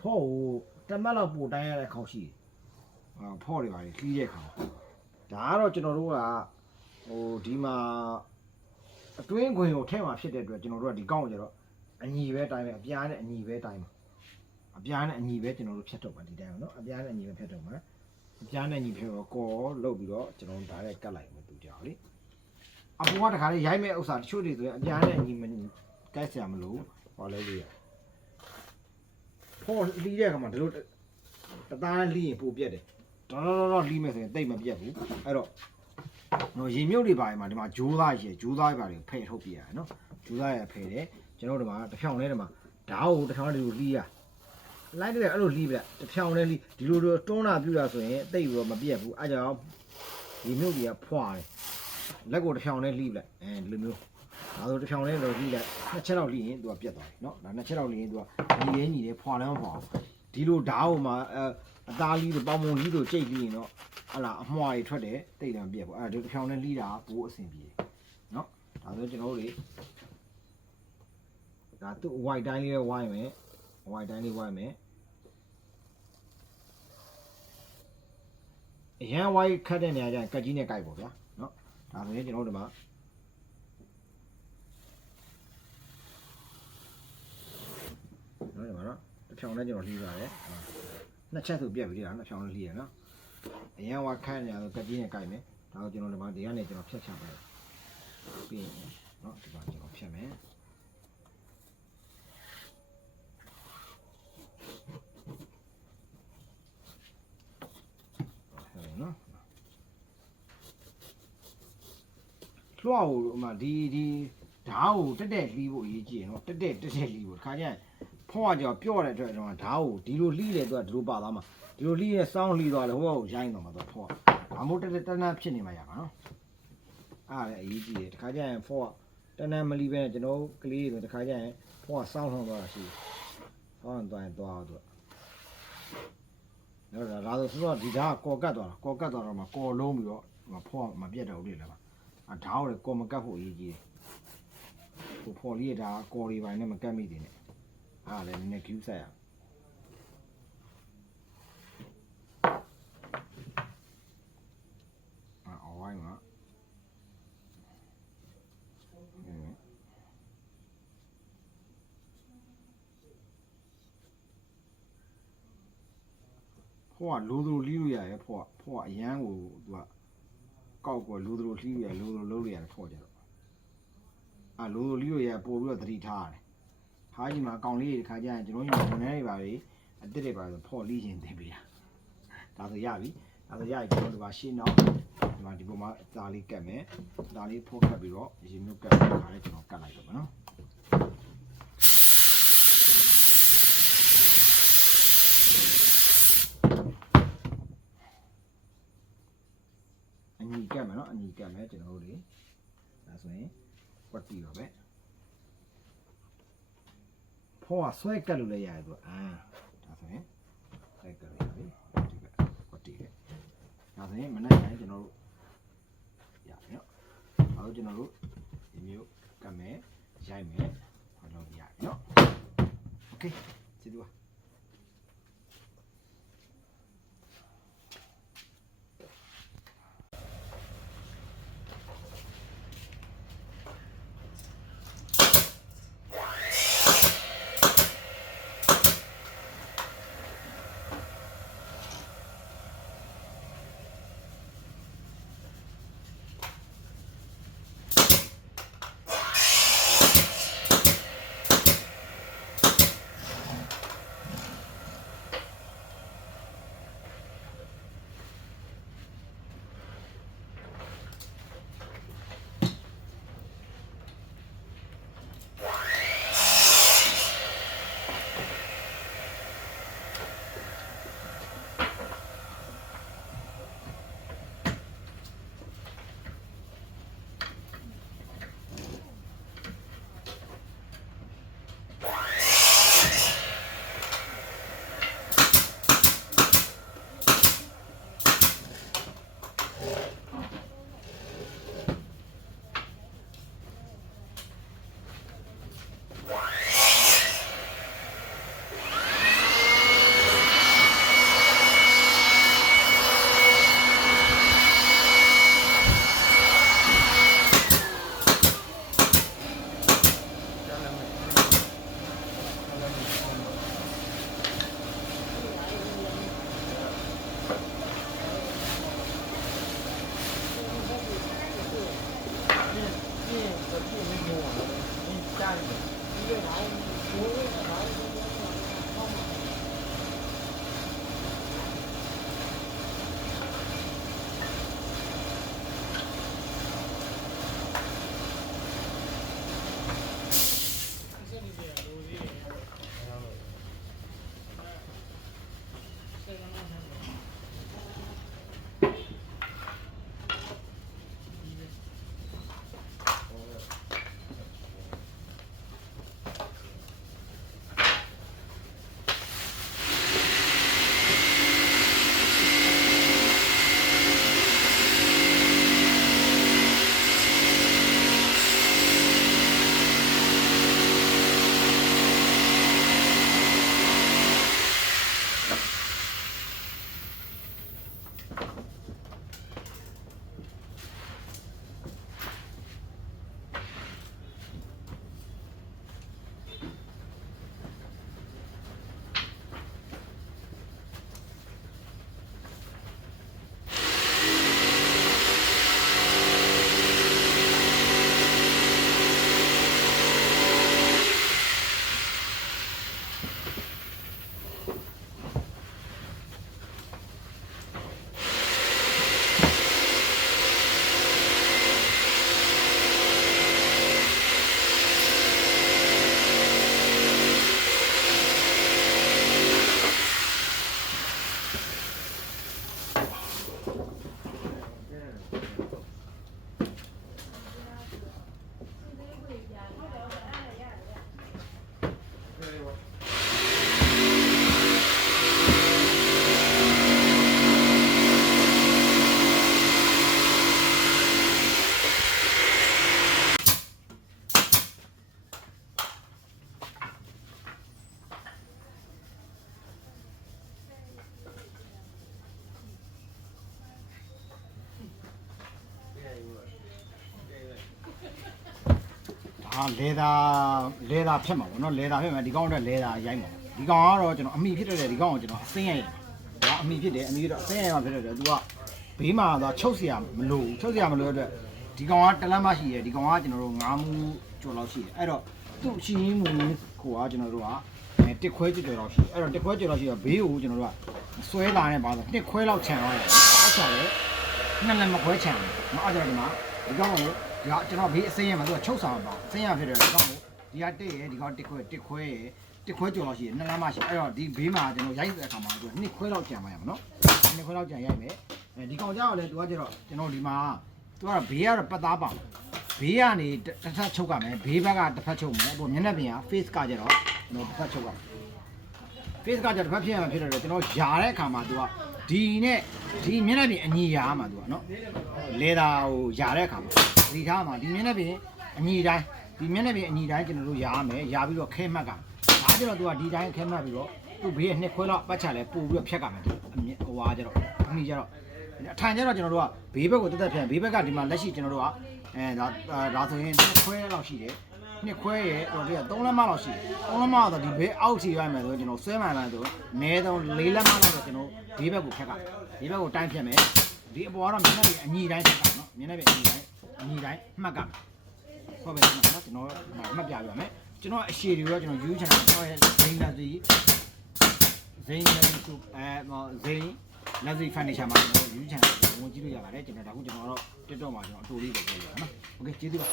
ဖော့ကိုတမက်လောက်ပို့တိုင်းရတဲ့ခေါက်ရှိတယ်ဖော့တွေပါလေခီးတဲ့ခေါက်ဒါကတော့ကျွန်တော်တို့ကဟိုဒီမှာအတွင်းခွင်ကိုထဲမှာဖြစ်တဲ့အတွက်ကျွန်တော်တို့ကဒီကောင်းကိုကျတော့အညီပဲတိုင်းပဲအပြားနဲ့အညီပဲတိုင်းပါအပြားနဲ့အညီပဲကျွန်တော်တို့ဖြတ်တော့ပါဒီတိုင်းပါနော်အပြားနဲ့အညီပဲဖြတ်တော့ပါအပြားနဲ့အညီဖြတ်တော့ကောလုတ်ပြီးတော့ကျွန်တော်ဒါနဲ့ကတ်လိုက်မယ်သူကြောက်လေအပေါ်ကတခါလေးရိုက်မဲ့ဥစ္စာတချို့တွေဆိုရင်အပြားနဲ့အညီမကတ်ဆရာမလို့ဟောလဲလေးရဖော်လီးတဲ့အခါမှာဒီလိုတသားနဲ့လီးရင်ပိုပြက်တယ်တော်လီးမယ်ဆိုရင်တိတ်မပြက်ဘူးအဲ့တော့နော်ရေမြုပ်တွေပါရင်မှာဒီမှာဂျိုးသားရေဂျိုးသားတွေပါတွေဖယ်ထုတ်ပြရတယ်နော်ဂျိုးသားရဖယ်တယ်ကျွန်တော်တို့ဒီမှာတစ်ဖြောင်လဲဒီမှာဓာတ်ကိုတစ်ဖြောင်လေးလိုလီးရလိုက်တယ်အဲ့လိုလီးပြတစ်ဖြောင်လဲလီးဒီလိုတွန်းတာပြူတာဆိုရင်တိတ်ပြီးတော့မပြက်ဘူးအဲ့ကြောင့်ရေမြုပ်တွေကဖွာတယ်လက်ကိုတစ်ဖြောင်လဲလီးပြဒီလိုမျိုးဒါဆိုတစ်ဖြောင်လဲတော့လီးလိုက်နှစ်ချက်လောက်လီးရင်သူကပြက်သွားတယ်နော်ဒါနှစ်ချက်လောက်လီးရင်သူကညီတယ်ဖွာလည်းမဖွာဒီလိုဓာတ်ကိုမှအသားလီးတို့ပေါင်မုံလီးတို့ကြိတ်လီးရင်တော့ဟလာအမွှာတွေထွက်တယ်တိတ်တယ်မပြက်ဘူးအဲ့ဒါဒီတစ်ဖြောင်လဲလီးတာဘိုးအဆင်ပြေနော်ဒါဆိုကျွန်တော်တို့တွေဒါသူ့ white တိုင်းလေးဝိုင်းမယ် white တိုင်းလေးဝိုင်းမယ်အရန် white ခတ်တဲ့နေရာကျရင်ကတ်ကြီးနဲ့ကိုက်ပေါ့ဗျာနော်ဒါဆိုရင်ကျွန်တော်တို့ဒီမှာနော်ဒီမှာနော်တစ်ဖြောင်လဲကျွန်တော်လှီးပါတယ်နှစ်ချက်ဆိုပြက်ပြီလားနှစ်ဖြောင်လဲလှီးရနော်အရန် white ခတ်နေရဆိုကတ်ကြီးနဲ့ကိုက်မယ်ဒါဆိုကျွန်တော်ဒီမှာဒီကနေကျွန်တော်ဖြတ်ချပါတယ်ပြီးရင်နော်ဒီမှာကျွန်တော်ဖြတ်မယ်နော်လွှာကိုမှဒီဓာတ်ကိုတက်လီးဖို့အရေးကြီးရနော်တက်လီးဖို့ခါကျရင်ဖော့ကြောပြော့တဲ့အတွက်တော့ဓာတ်ကိုဒီလိုလီးတယ်သူကဒီလိုပါသွားမှာဒီလိုလီးရဲ့စောင်းလီးသွားတယ်ဟိုဘက်ကိုရိုင်းသွားမှာသူဖော့ဘာမို့တက်တန်းဖြစ်နေမှာရပါနော်အားလည်းအရေးကြီးတယ်တခါကျရင်ဖော့တန်းမလီးပဲကျွန်တော်ကလေးတွေတခါကျရင်ဖော့စောင်းထောင်းသွားတာရှိစောင်းသွားရင်သွားတော့နော်ဒါဆိုတော့ဒီဓာတ်ကော်ကတ်သွားတော့မှကော်လုံးပြီးတော့ဖော့မပြတ်တော့ဘူးလေလားဓာတ်ကိုကော်မကတ်ဖို့အရေးကြီးတယ်ဟိုဖော်လေးဒါကော်တွေပိုင်းနဲ့မကတ်မိသေးနဲ့အားလည်းနည်းနည်းကျူးဆက်ရအောင်ဝိုင်းမှာဖော့လိုလိုလီးလို့ရတယ်ဖော့အရန်ကိုသူကကောက်ကွယ်လိုလိုလီးလို့ရလိုလိုလုံးလို့ရတယ်ဖော့ကြတော့လိုလိုလီးလို့ရပို့ပြီးတော့သတိထားရတယ်ထားကြီးမှာအကောင်လေးတွေခါကြရင်ကျွန်တော်ညီမနေတွေပါလေအတစ်တွေပါဆိုဖော့လီးရင်တင်ပေးတာဒါဆိုရပြီဒါဆိုရရင်ကျွန်တော်ဒီမှာရှင်းတော့ဒီမှာဒီပုံမှာဒါလေးကတ်မယ်ဒါလေးဖော့ကတ်ပြီးတော့ရေမြုပ်ကတ်ပြီးခါလေးကျွန်တော်ကတ်လိုက်တော့မယ်နော်အညီကတ်မယ်နော်အညီကတ်မယ်ကျွန်တော်တို့တွေဒါဆိုရင်ကွက်တီတော့ပဲဖော့ဆွဲကတ်လို့လည်းရတယ်သူဒါဆိုရင်ဆွဲကတ်လို့ရပြီဒီကကွက်တီလေဒါဆိုရင်မနေ့ကကျွန်တော်တို့ရပြီနော်ဒါဆိုကျွန်တော်တို့ဒီမျိုးကတ်မယ်ရိုက်မယ်ဟောလို့ရပြီနော်โอเคကျေးဇူးပါ လေသာဖြစ်မှာပေါ့နော်လေသာဖြစ်မှာဒီကောင်တော့လေသာရိုက်မှာဒီကောင်ကတော့ကျွန်တော်အမိဖြစ်တဲ့ဒီကောင်ကိုကျွန်တော်အစင်းရိုက်တယ်ဒါအမိဖြစ်တယ်အမိတော့အစင်းရိုက်မှာဖြစ်တယ်သူကဘေးမှာတော့ချုပ်เสียမလို့ချုပ်เสียမလို့အတွက်ဒီကောင်ကတလန်းမရှိတယ်ဒီကောင်ကကျွန်တော်တို့9မူကျော်လောက်ရှိတယ်အဲ့တော့သူ့ရှိရင်းမူကိုကကျွန်တော်တို့ကတစ်ခွဲကျော်လောက်ရှိအဲ့တော့တစ်ခွဲကျော်လောက်ရှိတော့ဘေးကိုကျွန်တော်တို့ကဆွဲလာနေပါဆိုနှစ်ခွဲလောက်ခြံသွားတယ်အဲ့ဆိုလေနှစ်လက်မခွဲခြံတယ်နော်အဲ့တော့ဒီမှာဒီကောင်ကိုဒီကကျွန်တော်ဘေးအစင်းရမှာသူကချုပ်ဆောင်ပါအစင်းရဖြစ်တယ်ဒီကောင်ကိုဒီကတက်ရယ်ဒီကောင်တစ်ခွဲကျော်လောက်ရှိတယ်နှစ်လမ်းမရှိအဲ့တော့ဒီဘေးမှာကျွန်တော်ရိုက်တဲ့အခါမှာသူကနှစ်ခွဲလောက်ကြံပါရမှာနော်နှစ်ခွဲလောက်ကြံရိုက်မယ်ဒီကောင်ကြောက်လဲသူကကျတော့ကျွန်တော်ဒီမှာသူကတော့ဘေးကတော့ပတ်သားပါဘေးကနေတစ်ဖက်ချုပ်ရမယ်ဘေးဘက်ကတစ်ဖက်ချုပ်မယ်ဟိုမျက်နှာပြင်က face ကကျတော့ကျွန်တော်တစ်ဖက်ချုပ်ရမယ် face ကကျတစ်ဖက်ဖြစ်ရမှာဖြစ်တယ်ကျွန်တော်ယာတဲ့အခါမှာသူကဒီနဲ့ဒီမျက်နှာပြင်အညီယာမှာသူကနော်လေသာဟိုယာတဲ့အခါမှာဒီထားမှာဒီမျက်နှာပြင်အညီတိုင်းဒီမျက်နှာပြင်အညီတိုင်းကျွန်တော်တို့ယာရမယ်ယာပြီးတော့ခဲမှတ်ကဒါကျတော့သူကဒီတိုင်းခဲမှတ်ပြီးတော့သူ့ဘေးရဲ့နှစ်ခွဲလောက်ပတ်ချလဲပို့ပြီးတော့ဖြတ်ကမယ်ဟိုဟာကျတော့အညီကျတော့အထိုင်ကျတော့ကျွန်တော်တို့ကဘေးဘက်ကိုတက်တက်ဖြန့်ဘေးဘက်ကဒီမှာလက်ရှိကျွန်တော်တို့ကဒါဆိုရင်နှစ်ခွဲလောက်ရှိတယ်နှစ်ခွဲရဲ့တော့ဒီက3လက်မလောက်ရှိတယ်3လက်မတော့ဒီဘေးအောက်ချီရမယ်ဆိုကျွန်တော်ဆွဲမှန်လာဆိုအနည်းဆုံး4လက်မလောက်တော့ကျွန်တော်ဘေးဘက်ကိုဖြတ်ကဘေးဘက်ကိုတိုင်းဖြတ်မယ်ဒီအပေါ်ကတော့မျက်နှာပြင်အညီတိုင်းဖြတ်ကနော်မျက်နှာပြင်အညီတိုင်းမှတ်ကဟုတ်ပဲနော်ကျွန်တော်မှတ်ပြပြပါမယ်ကျွန်တော်အရှိတွေတော့ကျွန်တော်ယူချင်တာကျွန်တော်ရဲ့ဇိမ်းလက်စီဇိမ်းလက်စီဇိမ်းလက်စီဖန်နီချာမှာကျွန်တော်ယူချင်တာဝင်ကြည့်လို့ရပါတယ်ကျွန်တော်ဒါခုကျွန်တော်တော့ TikTok မှာကျွန်တော်အတူလေးပဲပြောရအောင်နော်โอเคကျေးဇူးပါ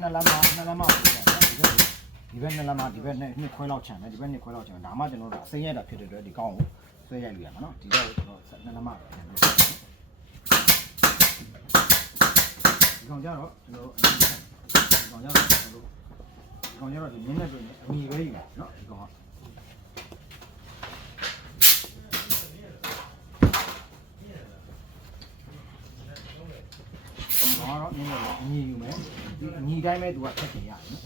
နှစ်လမ်းမှာဒီဘက်နှစ်လမ်းမှာဒီဘက်နှစ်ခွဲလောက်ချန်တယ်ဒီဘက်နှစ်ခွဲလောက်ချန်ဒါမှကျွန်တော်တို့အစိမ်းရတာဖြစ်တဲ့အတွက်ဒီကောင်းကိုဆွဲရိုက်လို့ရမှာနော်ဒီတော့ကျွန်တော်နှစ်လမ်းမှာပြန်လို့ဒီကောင်ကြတော့ကျွန်တော်ဒီကောင်ကြတော့ကျွန်တော်ဒီကောင်ကြတော့ဒီနည်းနဲ့ဆိုရင်အမီပဲယူနော်ဒီကောင်က ညီယူမယ်ညီတိုင်းပဲသူကဆက်တင်ရတယ်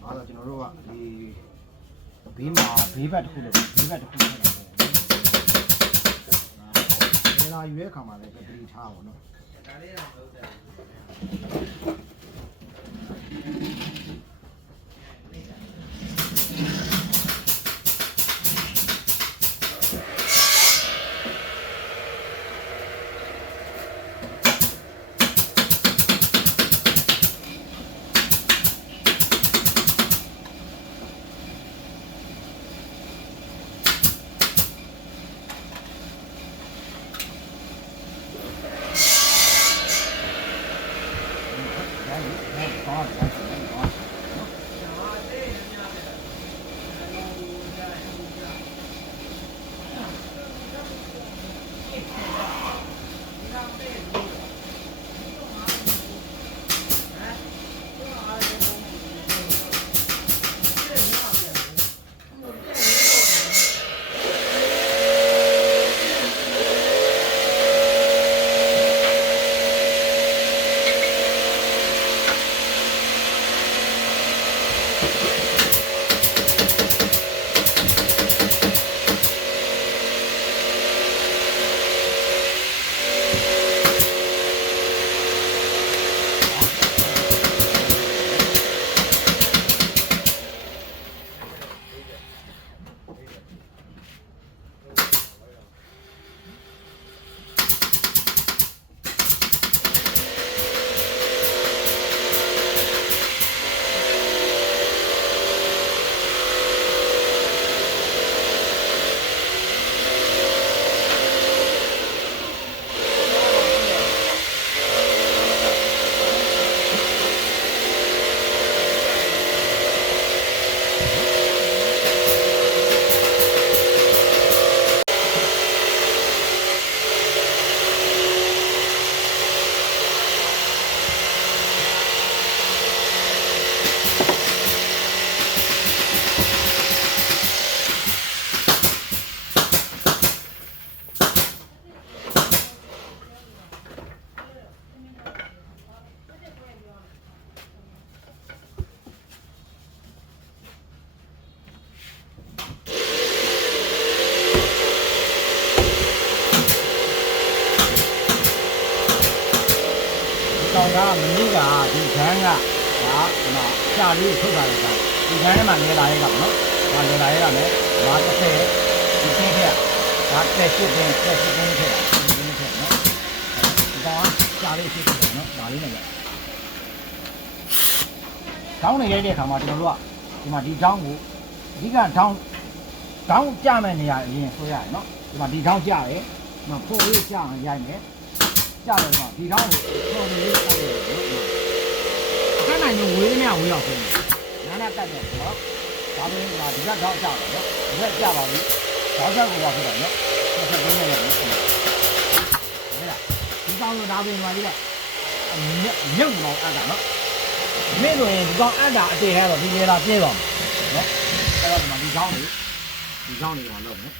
နော်အဲ့တော့ကျွန်တော်တို့ကဒီဘေးမှာဘေးဘက်တစ်ခုလို့ဘေးဘက်တစ်ခုလို့လေလာရွေးခါမှာလည်းတတိထားပါတော့တော့ကမင်းကဒီခန်းကဒါကြာလေးထုတ်လာတယ်ကဒီခန်းထဲမှာနေလာရဲကနော်ဒါနေလာရဲကလည်းဒါတစ်ဆက်ဒီဆင်းထက်ဒါတက်ရှိတင်ထက်နော်ဒီကောင်ကြာလေးရှိတယ်နော်ဒါလေးနဲ့ပဲတောင်းနေရိုက်တဲ့အခါမှာကျွန်တော်တို့ကဒီမှာဒီတောင်းကိုအဓိကတောင်းကြမဲ့နေရာအရင်ဆိုရတယ်နော်ဒီမှာဒီတောင်းကြရဲဒီမှာဖို့လေးကြအောင်ရိုက်မယ်ကြတယ်မှာဒီတောင်းကိုပေါ်နေလေးတက်တယ်နော်အခက်နိုင်လို့ဝေးနေဝေးအောင်ဆိုနားနာတက်တယ်နော်ဒါပေမဲ့ဒီကတောင်းကြတယ်နော်ဒီကကြပါပြီတောင်းချက်ကိုပါဖြစ်တယ်နော်ဆက်ဆက်နေရတယ်နော်ဟဲ့လားဒီတောင်းလို့ဒါပြင်ပါကြီးလိုက်မြုပ်မောင်အပ်တာနော်မင်းတို့ရင်ဒီကောင်အပ်တာအတေဟဲတော့ဒီလေလာပြဲပါနော်အဲ့တော့ဒီမှာဒီကောင်းနေမှာလုပ်မယ်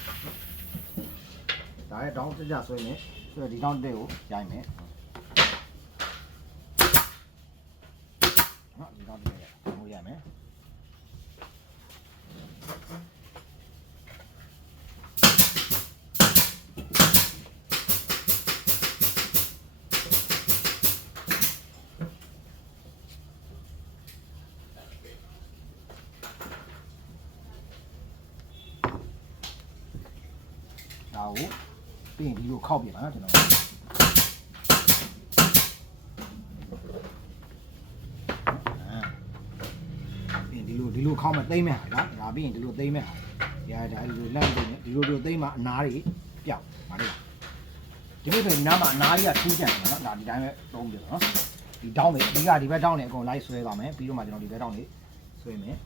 ဒါရဲ့တောင်းကြကြဆွဲမယ်ဆိုတော့ဒီကောင်းတဲ့ကိုရိုက်မယ်နော်ဒီကောင်းတဲ့ကိုရိုက်မယ်ဒါကိုပြင်ဒီလိုခောက်ပြပါနော်ကျွန်တော်ပြင်ဒီလိုခောက်မှသိမ့်မယ်ဟာနော်ဒါပြင်ဒီလိုသိမ့်မယ်ဟာဒါဒီလိုလန့်သိမ့်မယ်ဒီလိုသိမ့်မှအနားတွေပြောက်ပါလေဒီလိုဆိုနားမှာအနားကြီးကထူးကြံတယ်နော်ဒါဒီတိုင်းပဲသုံးပြတော့နော်ဒီတောင်းတွေအဓိကဒီဘက်တောင်းတွေအကုန်လိုက်ဆွဲပါမယ်ပြီးတော့မှကျွန်တော်ဒီဘက်တောင်းတွေဆွဲမယ်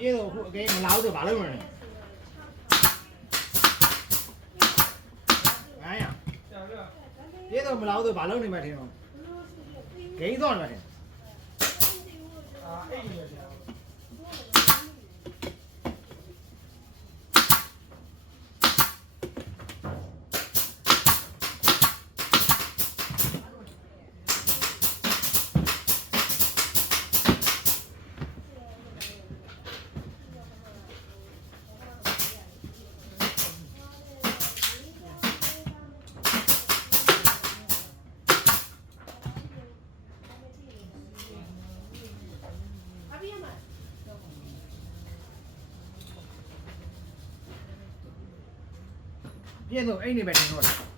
ပြေးတော့အခုအကဲမလာဘူးဆိုဘာလုပ်မလဲအားရပြေးတော့မလာဘူးဆိုဘာလုပ်နေမှထင်တော့ဂိမ်းတော့နေမှထင်ပြေးတော့အိမ်နေပဲထင်တော့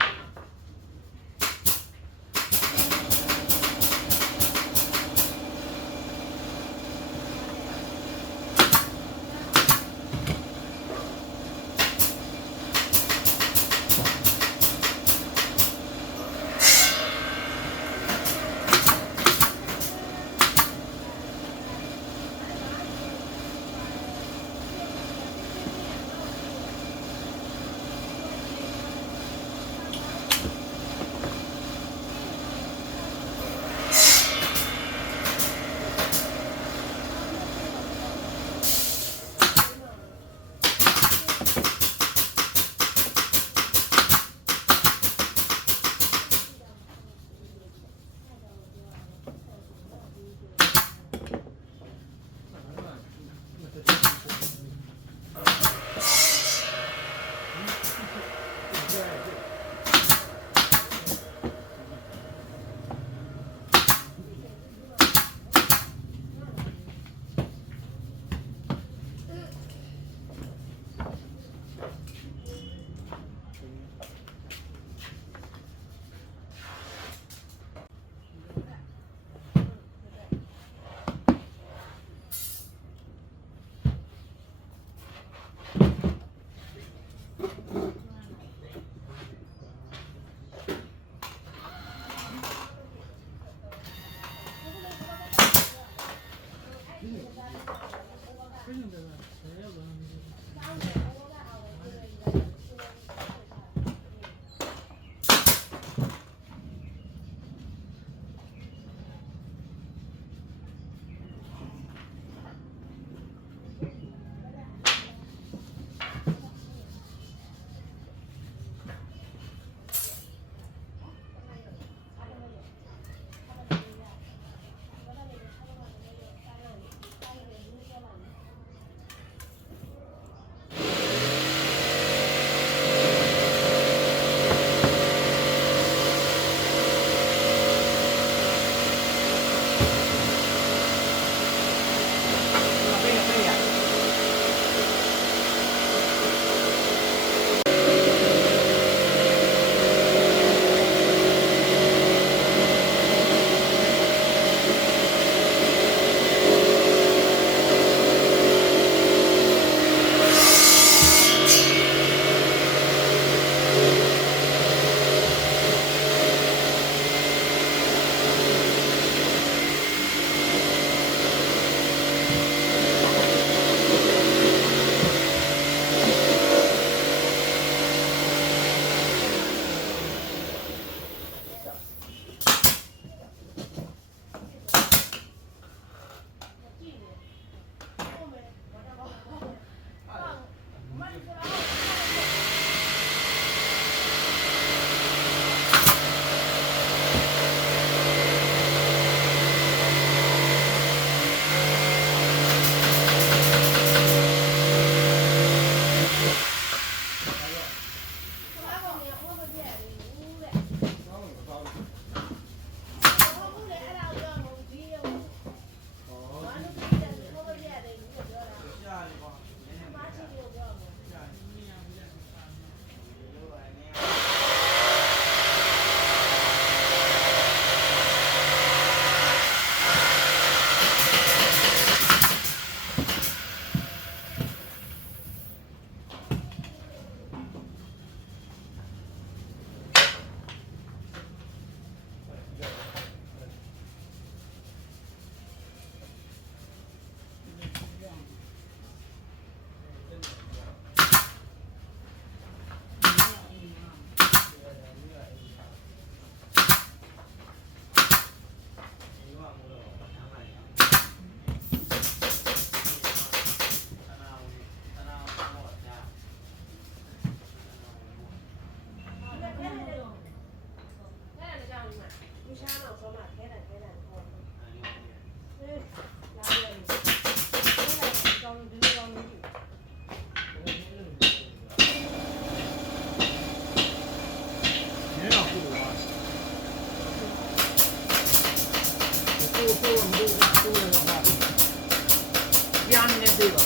ပြန်နေသေးပါ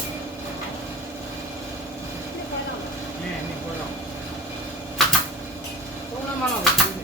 နေပေါ်တော့သုံးလမှလောက်ပဲ က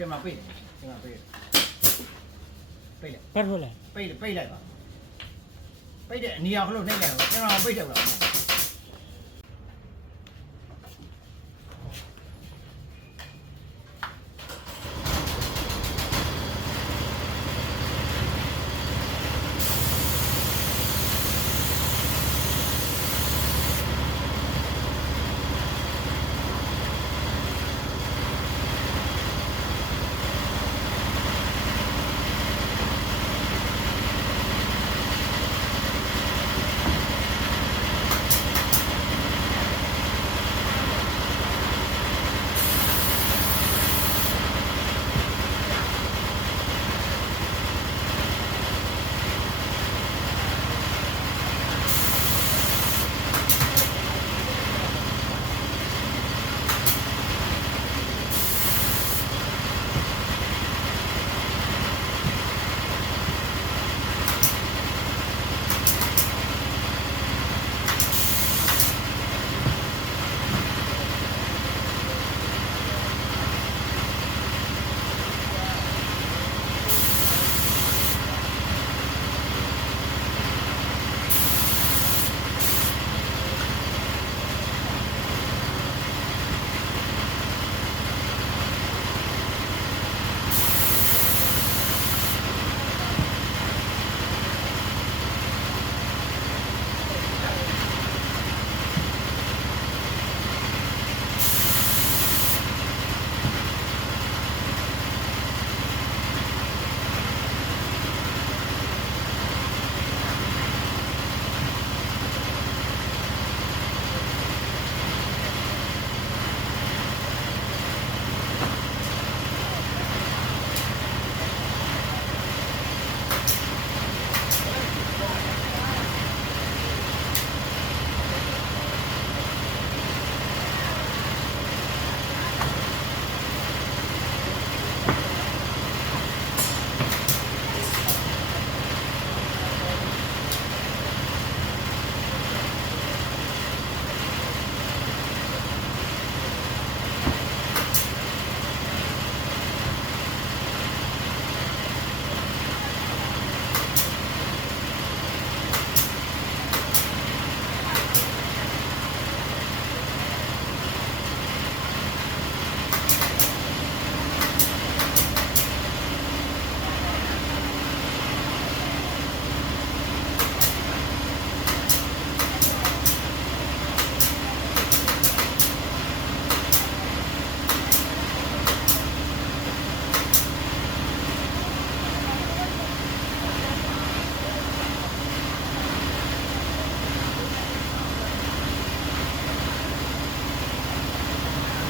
ကင်မရာပိတ်တယ်ကင်မရာပိတ်ပိတ်လိုက် ဘတ်ထွက်လဲ ပိတ်လိုက်ပါပိတ်တဲ့အနီအောင်ခလို့နှိမ့်လိုက်တော့ကင်မရာပိတ်တယ်လား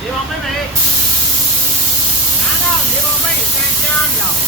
ဒီမှာမိတ်မိတ်နားတော့ဒီမှာမိတ်စံချမ်းလောက်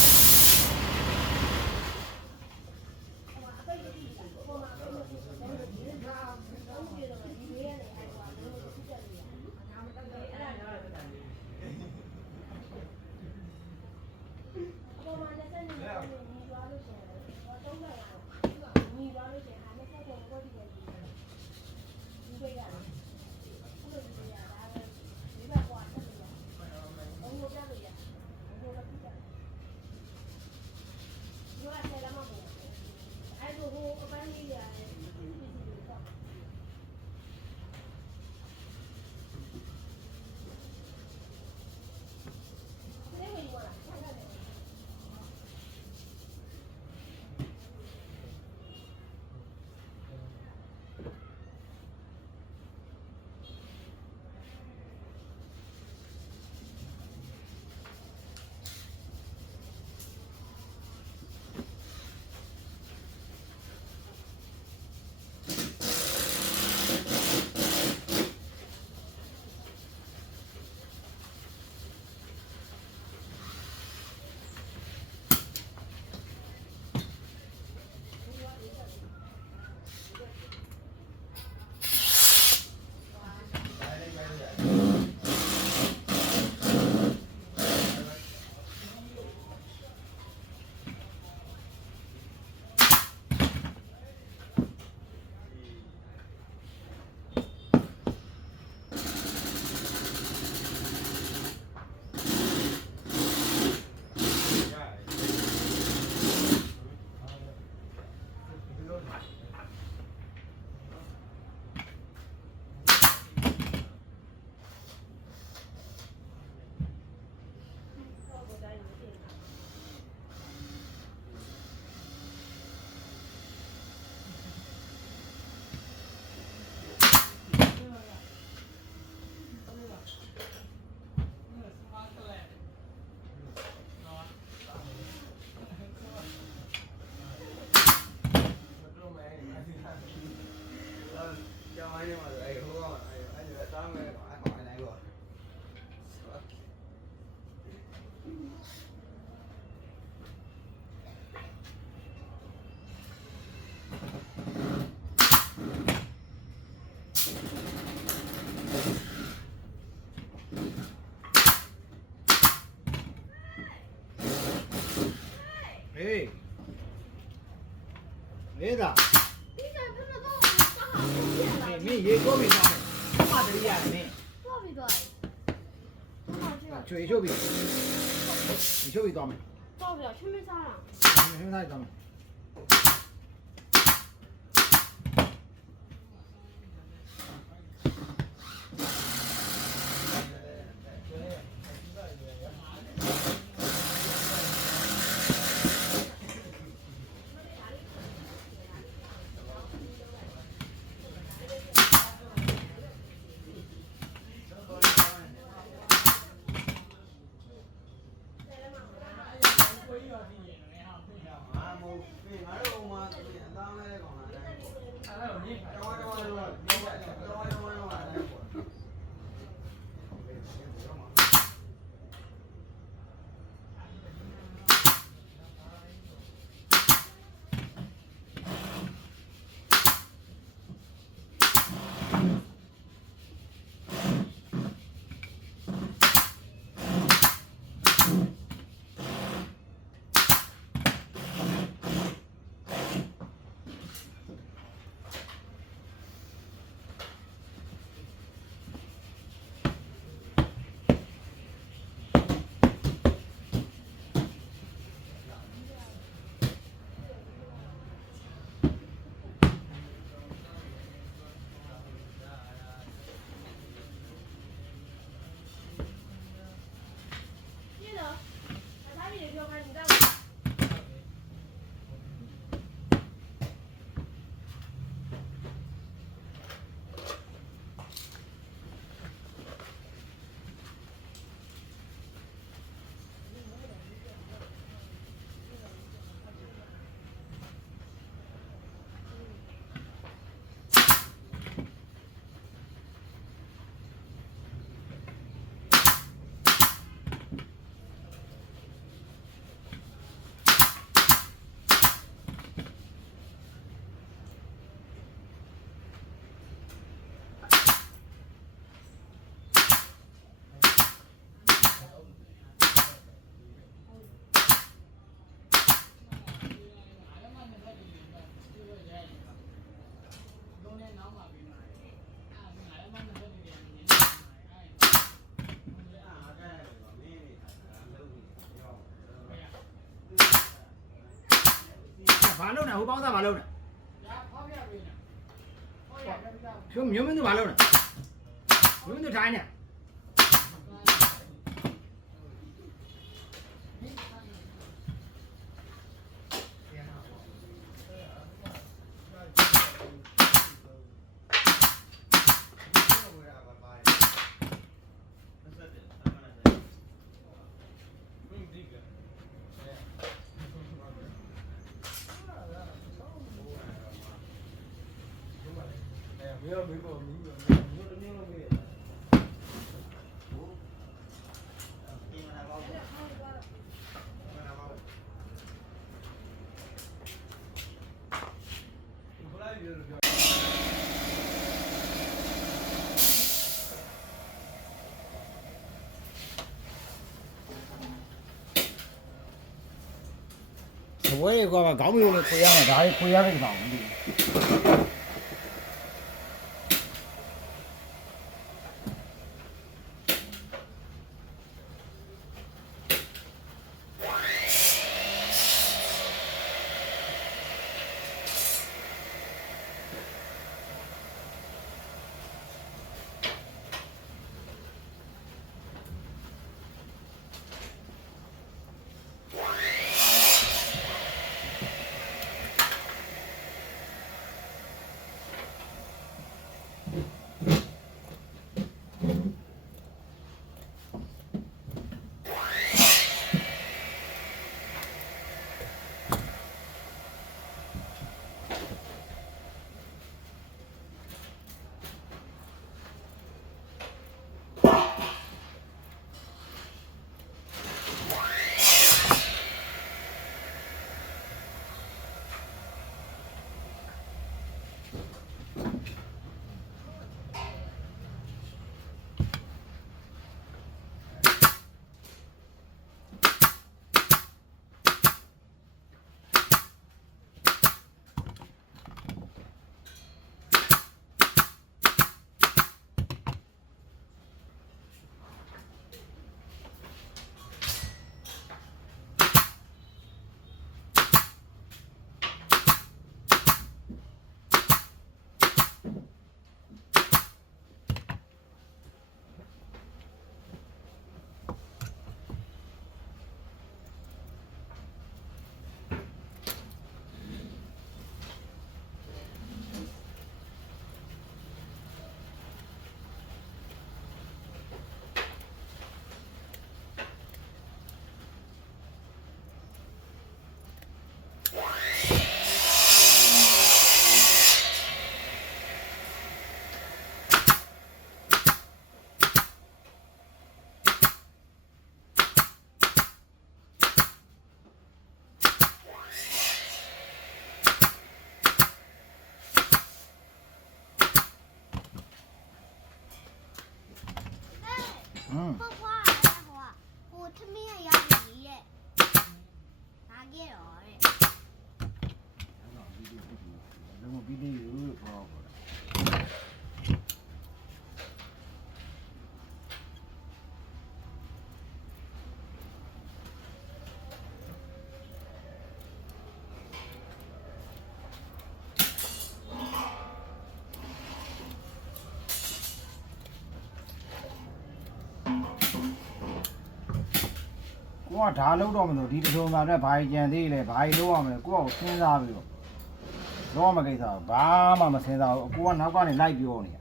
Hey. Hey da. ဒီကဖမတော့စားဟာဖြစ်လာ Hey, me ye go me da. Ma de ya me. တော့ပြီးတော့ဟုတ်ကဲ့ Chue chue bi. Ni chue bi da me. တော့ပြီးတော့ချင်းမစားလား Ni sai da me. ဘာလုပ်နေဟိုပေါင်းသားဘာလုပ်နေဖြိုးမျိုးမင်းတို့ဘာလုပ်နေမျိုးမင်းတို့ထိုင်းနေ ဘွဲတွေကခေါင်းမျိုးလေးခွေရမှာဒါလေးခွေရတဲ့ကောင်ဘူး花花花，我他妈也要你耶！拿给我嘞。 လုံးဝပြီးသေးဘူးဟောပေါ့ကိုကဒါလုံးတော့မလို့ဒီတစုံမှာနဲ့ဘာကြီးကြံသေးလဲဘာကြီးလုံးရမလဲကိုကစဉ်းစားပြီးတော့လုံးဝမကိစ္စဘာမှမစဉ်းစားဘူးကိုကနောက်ကနေလိုက်ပြောနေ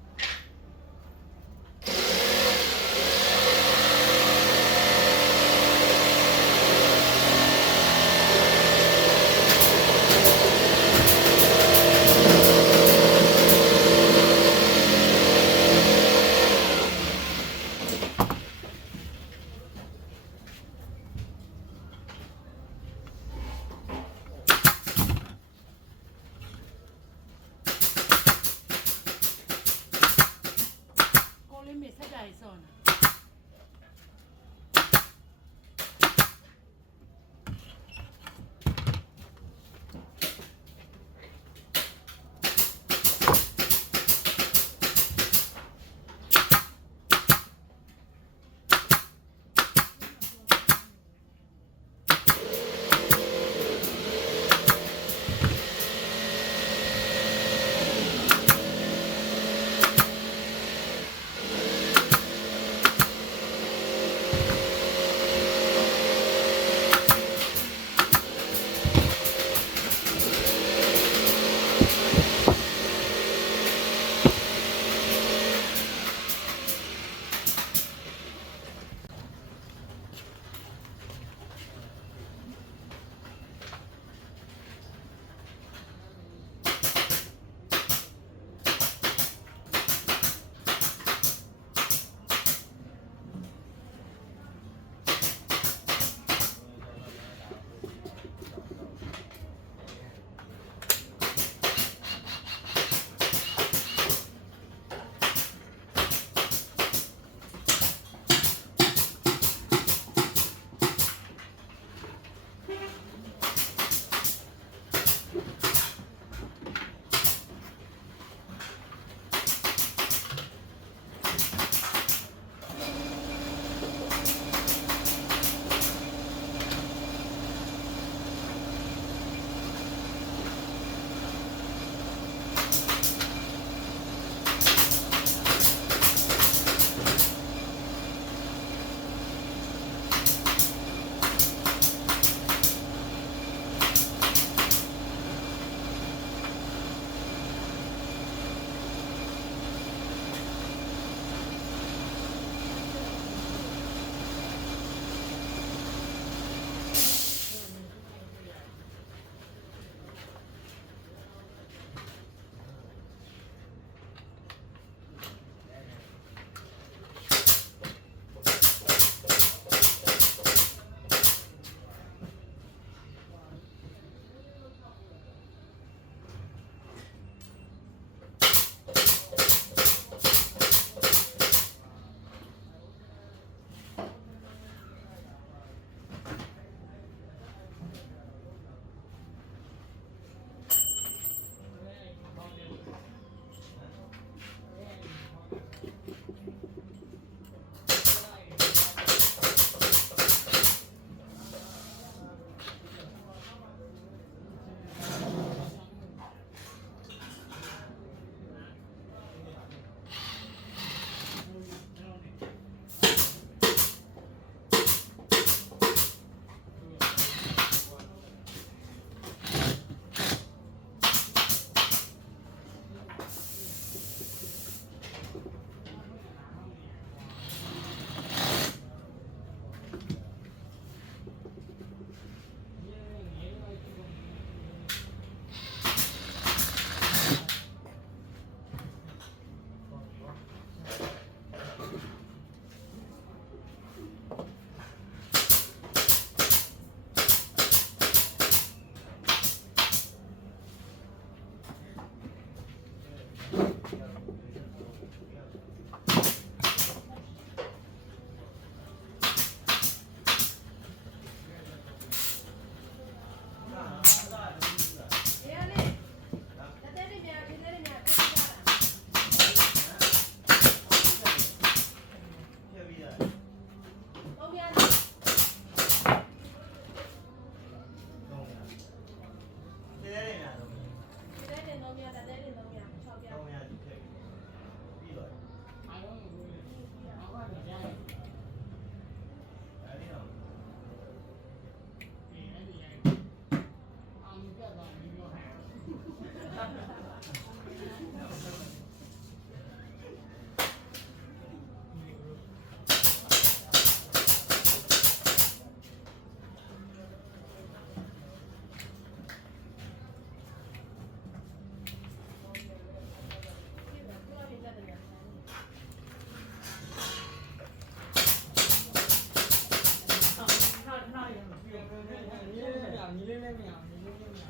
ညီလေးလည်းမရညီလေးလည်းမရ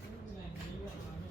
ညီလေးလည်းမရ